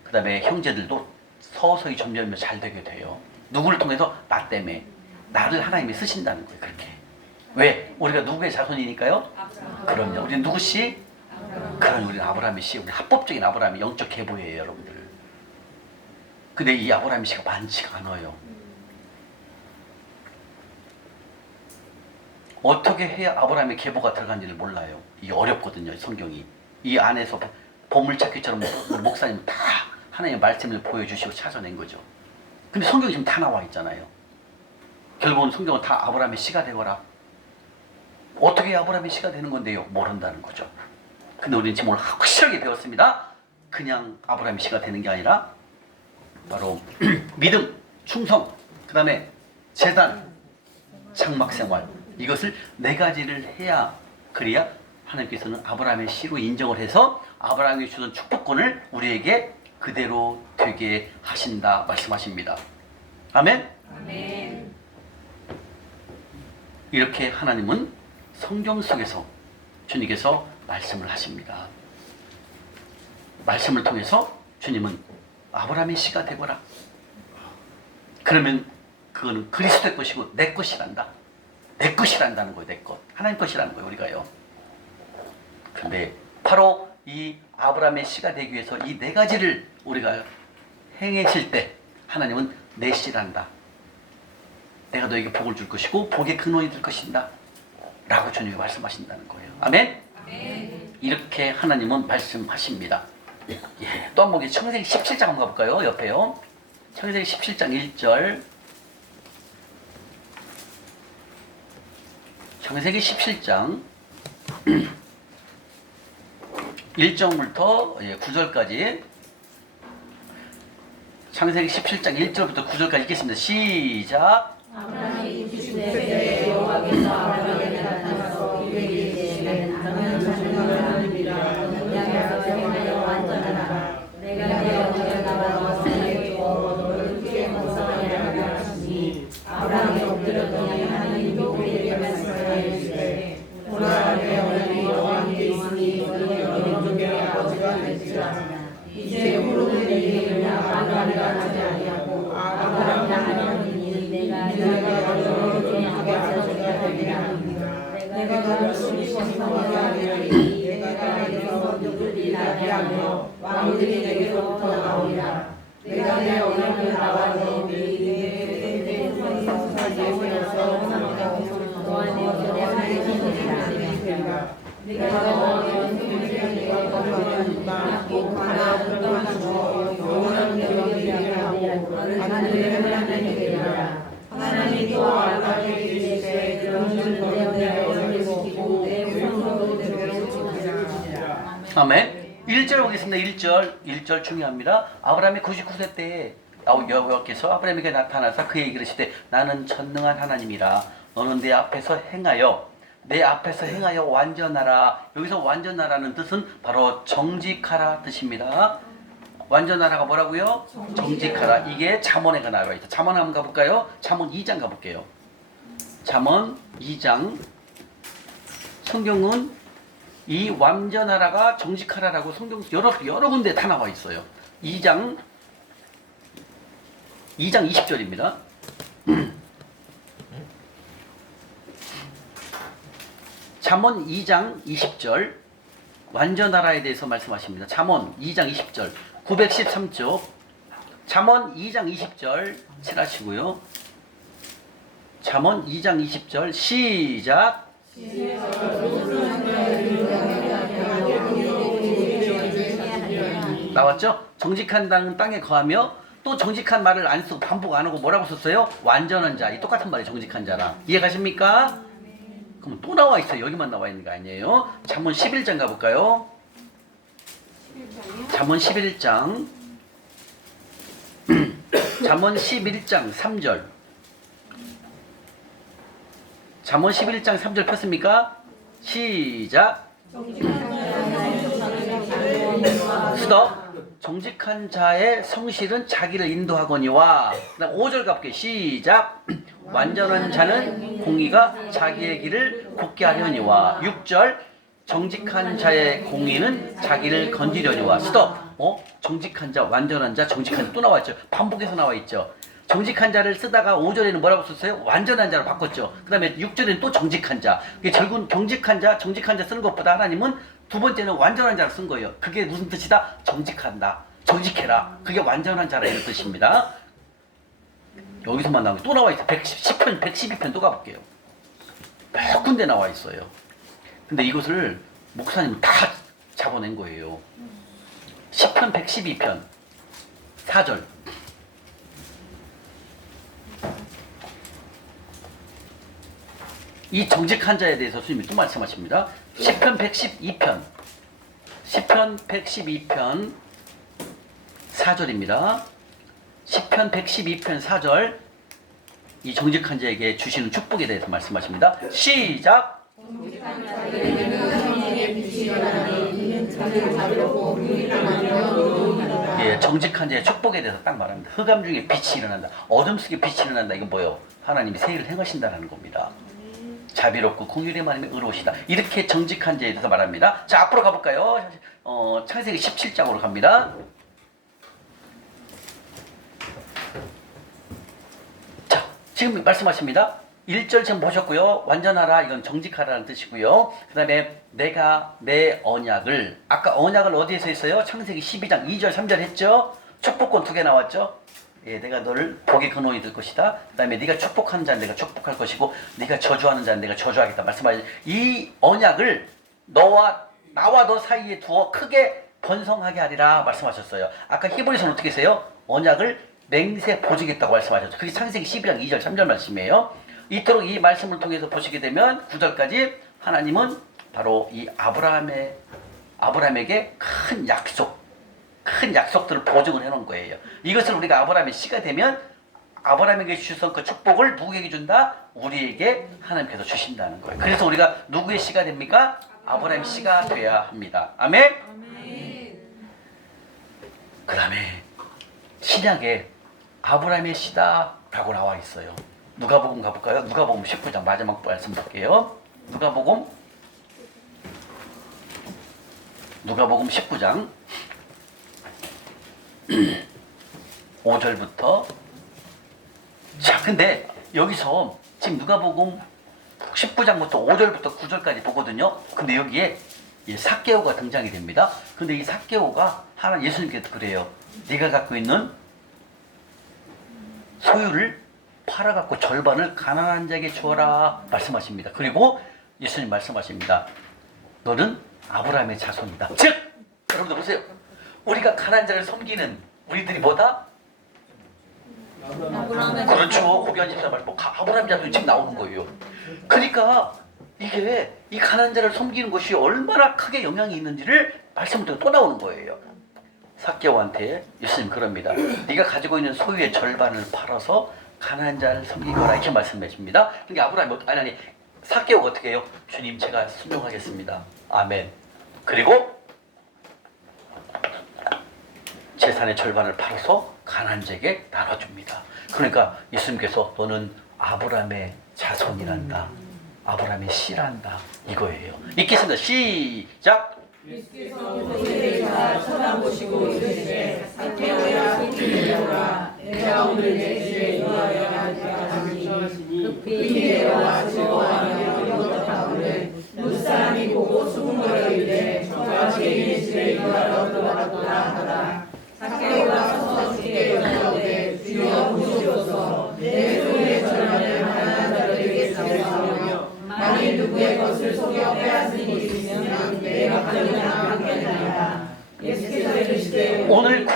그 다음에 형제들도 서서히 점점 잘 되게 돼요. 누구를 통해서? 나 때문에. 나를 하나님이 쓰신다는 거예요. 그렇게. 왜? 우리가 누구의 자손이니까요? 그럼요. 우리는 누구씨? 그럼 우리는 아브라함의 씨, 우리 합법적인 아브라함의 영적 계보예요, 여러분들. 근데 이 아브라함의 씨가 많지가 않아요. 어떻게 해야 아브라함의 계보가 들어간지를 몰라요. 이게 어렵거든요, 성경이. 이 안에서 보물찾기처럼 우리 목사님 다 하나님의 말씀을 보여주시고 찾아낸 거죠. 근데 성경이 지금 다 나와 있잖아요. 결국은 성경은 다 아브라함의 씨가 되거라. 어떻게 아브라함의 씨가 되는 건데요? 모른다는 거죠. 근데 우리는 지금 오늘 확실하게 배웠습니다. 그냥 아브라함의 씨가 되는 게 아니라 바로 믿음, 충성, 그 다음에 재단, 장막생활, 이것을 네 가지를 해야, 그래야 하나님께서는 아브라함의 씨로 인정을 해서 아브라함이 주던 축복권을 우리에게 그대로 되게 하신다 말씀하십니다. 아멘? 아멘. 이렇게 하나님은 성경 속에서 주님께서 말씀을 하십니다. 말씀을 통해서 주님은 아브라함의 씨가 되거라. 그러면 그거는 그리스도의 것이고 내 것이란다. 내 것이란다는 거예요. 내 것. 하나님 것이라는 거예요. 우리가요. 그런데 바로 이 아브라함의 씨가 되기 위해서 이 네 가지를 우리가 행했을 때 하나님은 내 씨란다. 내가 너에게 복을 줄 것이고 복의 근원이 될 것인다. 라고 주님이 말씀하신다는 거예요. 아멘? 아멘. 이렇게 하나님은 말씀하십니다. 예, 또 한 번 창세기 17장 한번 가볼까요? 옆에요. 창세기 17장 1절. 창세기 17장 1절부터 9절까지 창세기 17장 1절부터 9절까지 읽겠습니다. 시작. 아브라함이 주시되 여호와께서 아브라함에게 나타나서 이르시되 나는 전능한 하나님이라 너는 향하여 행하여 완전하라 내가 내 어머니를 나와 너에게 주어 너를 크게 번성하게 하려 하시니 아브라함이 엎드렸더니 하나님이 그에게 말씀하시되 보라 내 어머니 너와 함께 있으니 너는 여러 민족의 아버지가 될지라 이제 후로는 내게 일어나 아브라함이라 하지 아니하고 아브라함이라 하나님이 내가 여러 민족의 아버지가 되리라 내가 너를 숨이 번성하게 하리니 내가 내게서 누구들이 나게 하며 왕들이 내게로부터 나오리라 내가 내 어머니를 나와 너희에게 후손 사이에 세워서 사랑하고 너와 내 어머니의 선생님이 되리라 내가 너의 선생님과 거듭하는 고 가나안을 떠나주어 영원한 명령을 이르게 하고 하늘의 하나님이 되리라 하나님이 또 아브라함에게 이르시되 너는 너의 어머니를 지키고 내 후손도 대대로 지키리라. 아멘. 1절 보겠습니다. 1절 중요합니다. 아브라함이 99세 때에 여호와께서 아브라함에게 나타나서 그에게 이르시되 나는 전능한 하나님이라 너는 내 앞에서 행하여 완전하라. 여기서 완전하라는 뜻은 바로 정직하라 뜻입니다. 완전하라가 뭐라고요? 정직하라. 이게 잠언에 나와 있다. 잠언 한번 가볼까요? 잠언 2장 가볼게요. 잠언 2장. 성경은 이 완전하라가 정직하라라고 성경 여러 군데 다 나와 있어요. 2장 20절입니다. 잠언 2장 20절 완전하라에 대해서 말씀하십니다. 잠언 2장 20절 913쪽 잠언 2장 20절 칠하시고요. 잠언 2장 20절 시작. 나왔죠? 정직한 자는 땅에 거하며 또 정직한 말을 안 쓰고 반복 안 하고 뭐라고 썼어요? 완전한 자. 이 똑같은 말이 정직한 자랑. 이해가십니까? 그럼 또 나와 있어요. 여기만 나와 있는 거 아니에요? 잠언 11장 가볼까요? 11장이요? 잠언 11장 잠언 11장 3절 잠언 11장 3절 폈습니까? 시작. 스톱. 정직한 자의 성실은 자기를 인도하거니와. 그다음 5절 가볼게요. 시작. 완전한 자는 공의가 자기의 길을 곱게 하려니와. 6절. 정직한 자의 공의는 자기를 건지려니와. 스톱. 정직한 자, 완전한 자, 정직한 자 또 나와 있죠. 반복해서 나와 있죠. 정직한 자를 쓰다가 5절에는 뭐라고 썼어요? 완전한 자로 바꿨죠. 그 다음에 6절에는 또 정직한 자. 결국은 정직한 자 쓰는 것보다 하나님은 두 번째는 완전한 자를 쓴 거예요. 그게 무슨 뜻이다? 정직한다. 정직해라. 그게 완전한 자라 이런 뜻입니다. 여기서만 나오고 또 나와 있어요. 10편, 112편 또 가볼게요. 몇 군데 나와 있어요. 근데 이것을 목사님은 다 잡아낸 거예요. 10편, 112편 4절. 이 정직한 자에 대해서 주님이 또 말씀하십니다. 10편 112편 4절입니다. 10편 112편 4절. 이 정직한 자에게 주시는 축복에 대해서 말씀하십니다. 시작. 예, 정직한 자의 축복에 대해서 딱 말합니다. 흑암 중에 빛이 일어난다. 어둠 속에 빛이 일어난다. 이건 뭐예요? 하나님이 세일을 행하신다는 겁니다. 자비롭고 공의를 많으면 의로우시다. 이렇게 정직한 자에 대해서 말합니다. 자, 앞으로 가볼까요? 창세기 17장으로 갑니다. 자, 지금 말씀하십니다. 1절 지금 보셨고요. 완전하라, 이건 정직하라는 뜻이고요. 그 다음에 내가 내 언약을, 아까 언약을 어디에서 했어요? 창세기 12장 2절 3절 했죠? 축복권 2개 나왔죠? 예, 내가 너를 복의 근원이 될 것이다. 그 다음에 네가 축복하는 자는 내가 축복할 것이고 네가 저주하는 자는 내가 저주하겠다 말씀하신 이 언약을 나와 너 사이에 두어 크게 번성하게 하리라 말씀하셨어요. 아까 히브리서는 어떻게 했어요? 언약을 맹세 보지겠다고 말씀하셨죠. 그게 창세기 12장 2절 3절 말씀이에요. 이토록 이 말씀을 통해서 보시게 되면 9절까지 하나님은 바로 이 아브라함에게 큰 약속들을 보증을 해놓은 거예요. 이것을 우리가 아브라함의 씨가 되면 아브라함에게 주셨던 그 축복을 누구에게 준다? 우리에게 하나님께서 주신다는 거예요. 그래서 우리가 누구의 씨가 됩니까? 아브라함의 씨가 돼야 합니다. 아멘? 그 다음에 신약에 아브라함의 씨다 라고 나와 있어요. 누가복음 가볼까요? 누가복음 19장 마지막 말씀 볼게요. 누가복음 19장 5절부터. 자, 근데 여기서 지금 누가복음 19장부터 5절부터 9절까지 보거든요. 근데 여기에 삭개오가 등장이 됩니다. 근데 이 삭개오가 예수님께서 그래요. 네가 갖고 있는 소유를 팔아갖고 절반을 가난한 자에게 주어라 말씀하십니다. 그리고 예수님 말씀하십니다. 너는 아브라함의 자손이다. 즉, 여러분들 보세요. 우리가 가난한 자를 섬기는 우리들이 뭐다? 그렇죠. 고비한 집사 말, 아브라함 자손이 지금 나오는 거예요. 그러니까 이게 이 가난한 자를 섬기는 것이 얼마나 크게 영향이 있는지를 말씀을 또 나오는 거예요. 삭개오한테 예수님 그럽니다. 네가 가지고 있는 소유의 절반을 팔아서 가난한 자를 섬기거라 이렇게 말씀해 줍니다. 그러니까 아브라함이 아니 삭개오가 어떻게 해요? 주님 제가 순종하겠습니다. 아멘. 그리고 재산의 절반을 팔아서 가난한 자에게 나눠줍니다. 그러니까 예수님께서 너는 아브라함의 자손이란다. 아브라함의 씨란다. 이거예요. 읽겠습니다. 시작. 예수께서 모세를 쳐다보시고 이르시되 삭개오야 속히려라 내가 오늘 내 집에 유하여 하리니 급히 내와 즐거워하며 이것 가운데 무사람이 보고 수군거려 이르되 저가 죄인의 집에 유하여 들어갔다 하라. 삭개오가 서서 주께 여쭈되 주여 보시옵소서 내 소유의 절반을 가난한 자들에게 주겠사오며 만일 누구의 것을 속여 빼앗은 일이 있으면 내가 가져다 맡겠나이다. 예수께서 이르시되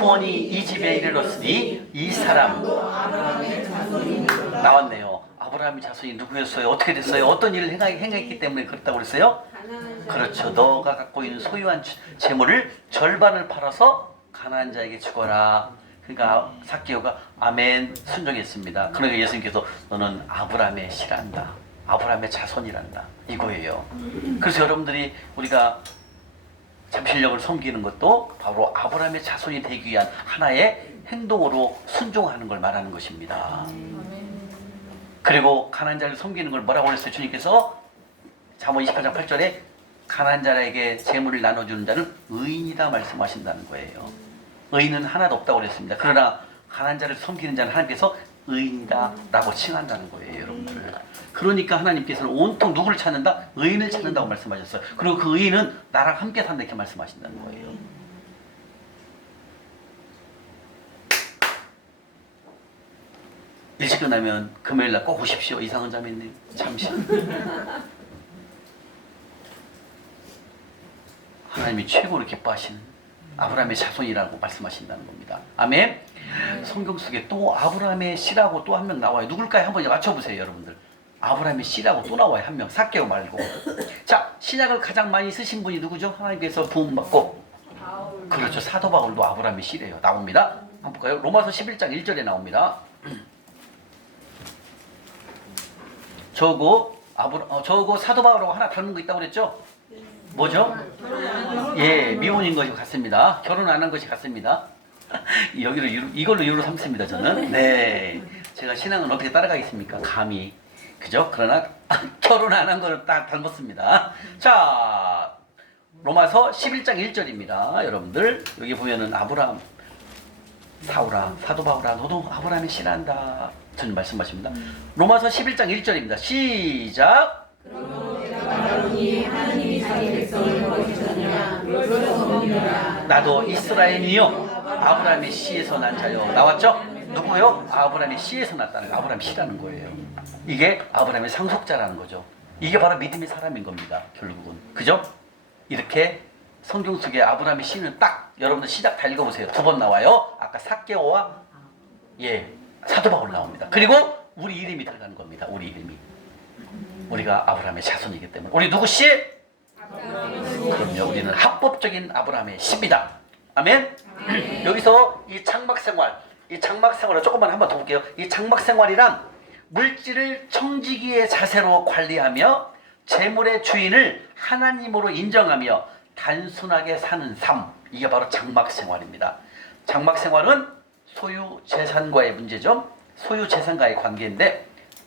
구원이 이 집에 이르렀으니 이 사람도 아브라함의 자손이니라. 나왔네요. 아브라함의 자손이 누구였어요? 어떻게 됐어요? 어떤 일을 행했기 때문에 그랬다고 그랬어요? 가난한 자. 그렇죠. 너가 갖고 있는 소유한 재물을 절반을 팔아서 가난한 자에게 주거라. 그러니까 삭개오가 아멘 순종했습니다. 그러니까 예수님께서 너는 아브라함의 씨란다. 아브라함의 자손이란다. 이거예요. 그래서 여러분들이 우리가 잠실력을 섬기는 것도 바로 아브라함의 자손이 되기 위한 하나의 행동으로 순종하는 걸 말하는 것입니다. 그리고 가난한 자를 섬기는 걸 뭐라고 그랬어요? 주님께서 잠언 28장 8절에 가난한 자에게 재물을 나눠주는 자는 의인이다 말씀하신다는 거예요. 의인은 하나도 없다고 그랬습니다. 그러나 가난한 자를 섬기는 자는 하나님께서 의인이다 라고 칭한다는 거예요, 여러분들. 그러니까 하나님께서는 온통 누구를 찾는다? 의인을 찾는다고 말씀하셨어요. 그리고 그 의인은 나랑 함께 산다 이렇게 말씀하신다는 거예요. 일찍 끝나면 금요일날 꼭 오십시오. 이상은 자매님 잠시. 하나님이 최고로 기뻐하시는 아브라함의 자손이라고 말씀하신다는 겁니다. 아멘. 성경 속에 또 아브라함의 씨라고 또 한 명 나와요. 누굴까요? 한번 맞춰보세요, 여러분들. 아브라함의 씨라고 또 나와요, 한 명. 삭개오 말고. 자, 신약을 가장 많이 쓰신 분이 누구죠? 하나님께서 부음 받고. 바울. 그렇죠. 사도 바울도 아브라함의 씨래요. 나옵니다. 한번 볼까요? 로마서 11장 1절에 나옵니다. 저거 사도 바울하고 하나 닮은 거 있다고 그랬죠? 뭐죠? 예, 미혼인 것이 같습니다. 결혼 안 한 것이 같습니다. 여기로 이걸로 이유로 삼습니다, 저는. 네, 제가 신앙은 어떻게 따라가겠습니까? 감히, 그죠? 그러나 결혼 안 한 거를 딱 닮았습니다. 자, 로마서 11장 1절입니다, 여러분들. 여기 보면은 아브라함, 사울아, 사도 바울아, 너도 아브라함의 씨란다. 저는 말씀하십니다. 로마서 11장 1절입니다. 시작. 말하노니 하나님이 자기 백성을 거두셨느냐 그러서 먹느라. 나도 이스라엘이요 아브라함의 씨에서 난 자요. 나왔죠? 누구요? 아브라함의 씨에서 났다는 거. 아브라함 씨라는 거예요. 이게 아브라함의 상속자라는 거죠. 이게 바로 믿음의 사람인 겁니다, 결국은. 그죠? 이렇게 성경 속에 아브라함의 씨는 딱 여러분들 시작 다 읽어보세요. 두 번 나와요. 아까 삭개오와 사도 바울 나옵니다. 그리고 우리 이름이 들어가는 겁니다. 우리 이름이. 우리가 아브라함의 자손이기 때문에. 우리 누구 씨? 그럼요. 우리는 합법적인 아브라함의 씨입니다. 아멘? 여기서 이 장막 생활을 조금만 한번 더 볼게요. 이 장막 생활이란 물질을 청지기의 자세로 관리하며 재물의 주인을 하나님으로 인정하며 단순하게 사는 삶. 이게 바로 장막 생활입니다. 장막 생활은 소유 재산과의 문제죠. 소유 재산과의 관계인데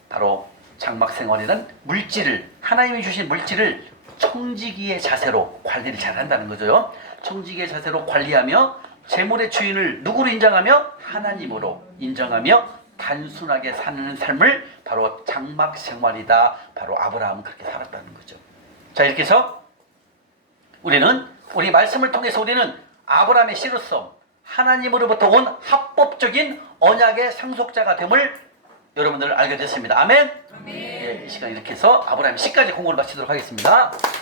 바로 장막 생활이란 물질을, 하나님이 주신 물질을 청지기의 자세로 관리를 잘 한다는 거죠. 청지기의 자세로 관리하며 재물의 주인을 누구로 인정하며? 하나님으로 인정하며 단순하게 사는 삶을 바로 장막 생활이다. 바로 아브라함은 그렇게 살았다는 거죠. 자, 이렇게 해서 우리 말씀을 통해서 우리는 아브라함의 씨로서 하나님으로부터 온 합법적인 언약의 상속자가 됨을 여러분들 알게 됐습니다. 아멘? 예, 이 시간 이렇게 해서 아브라함의 씨까지 공부를 마치도록 하겠습니다.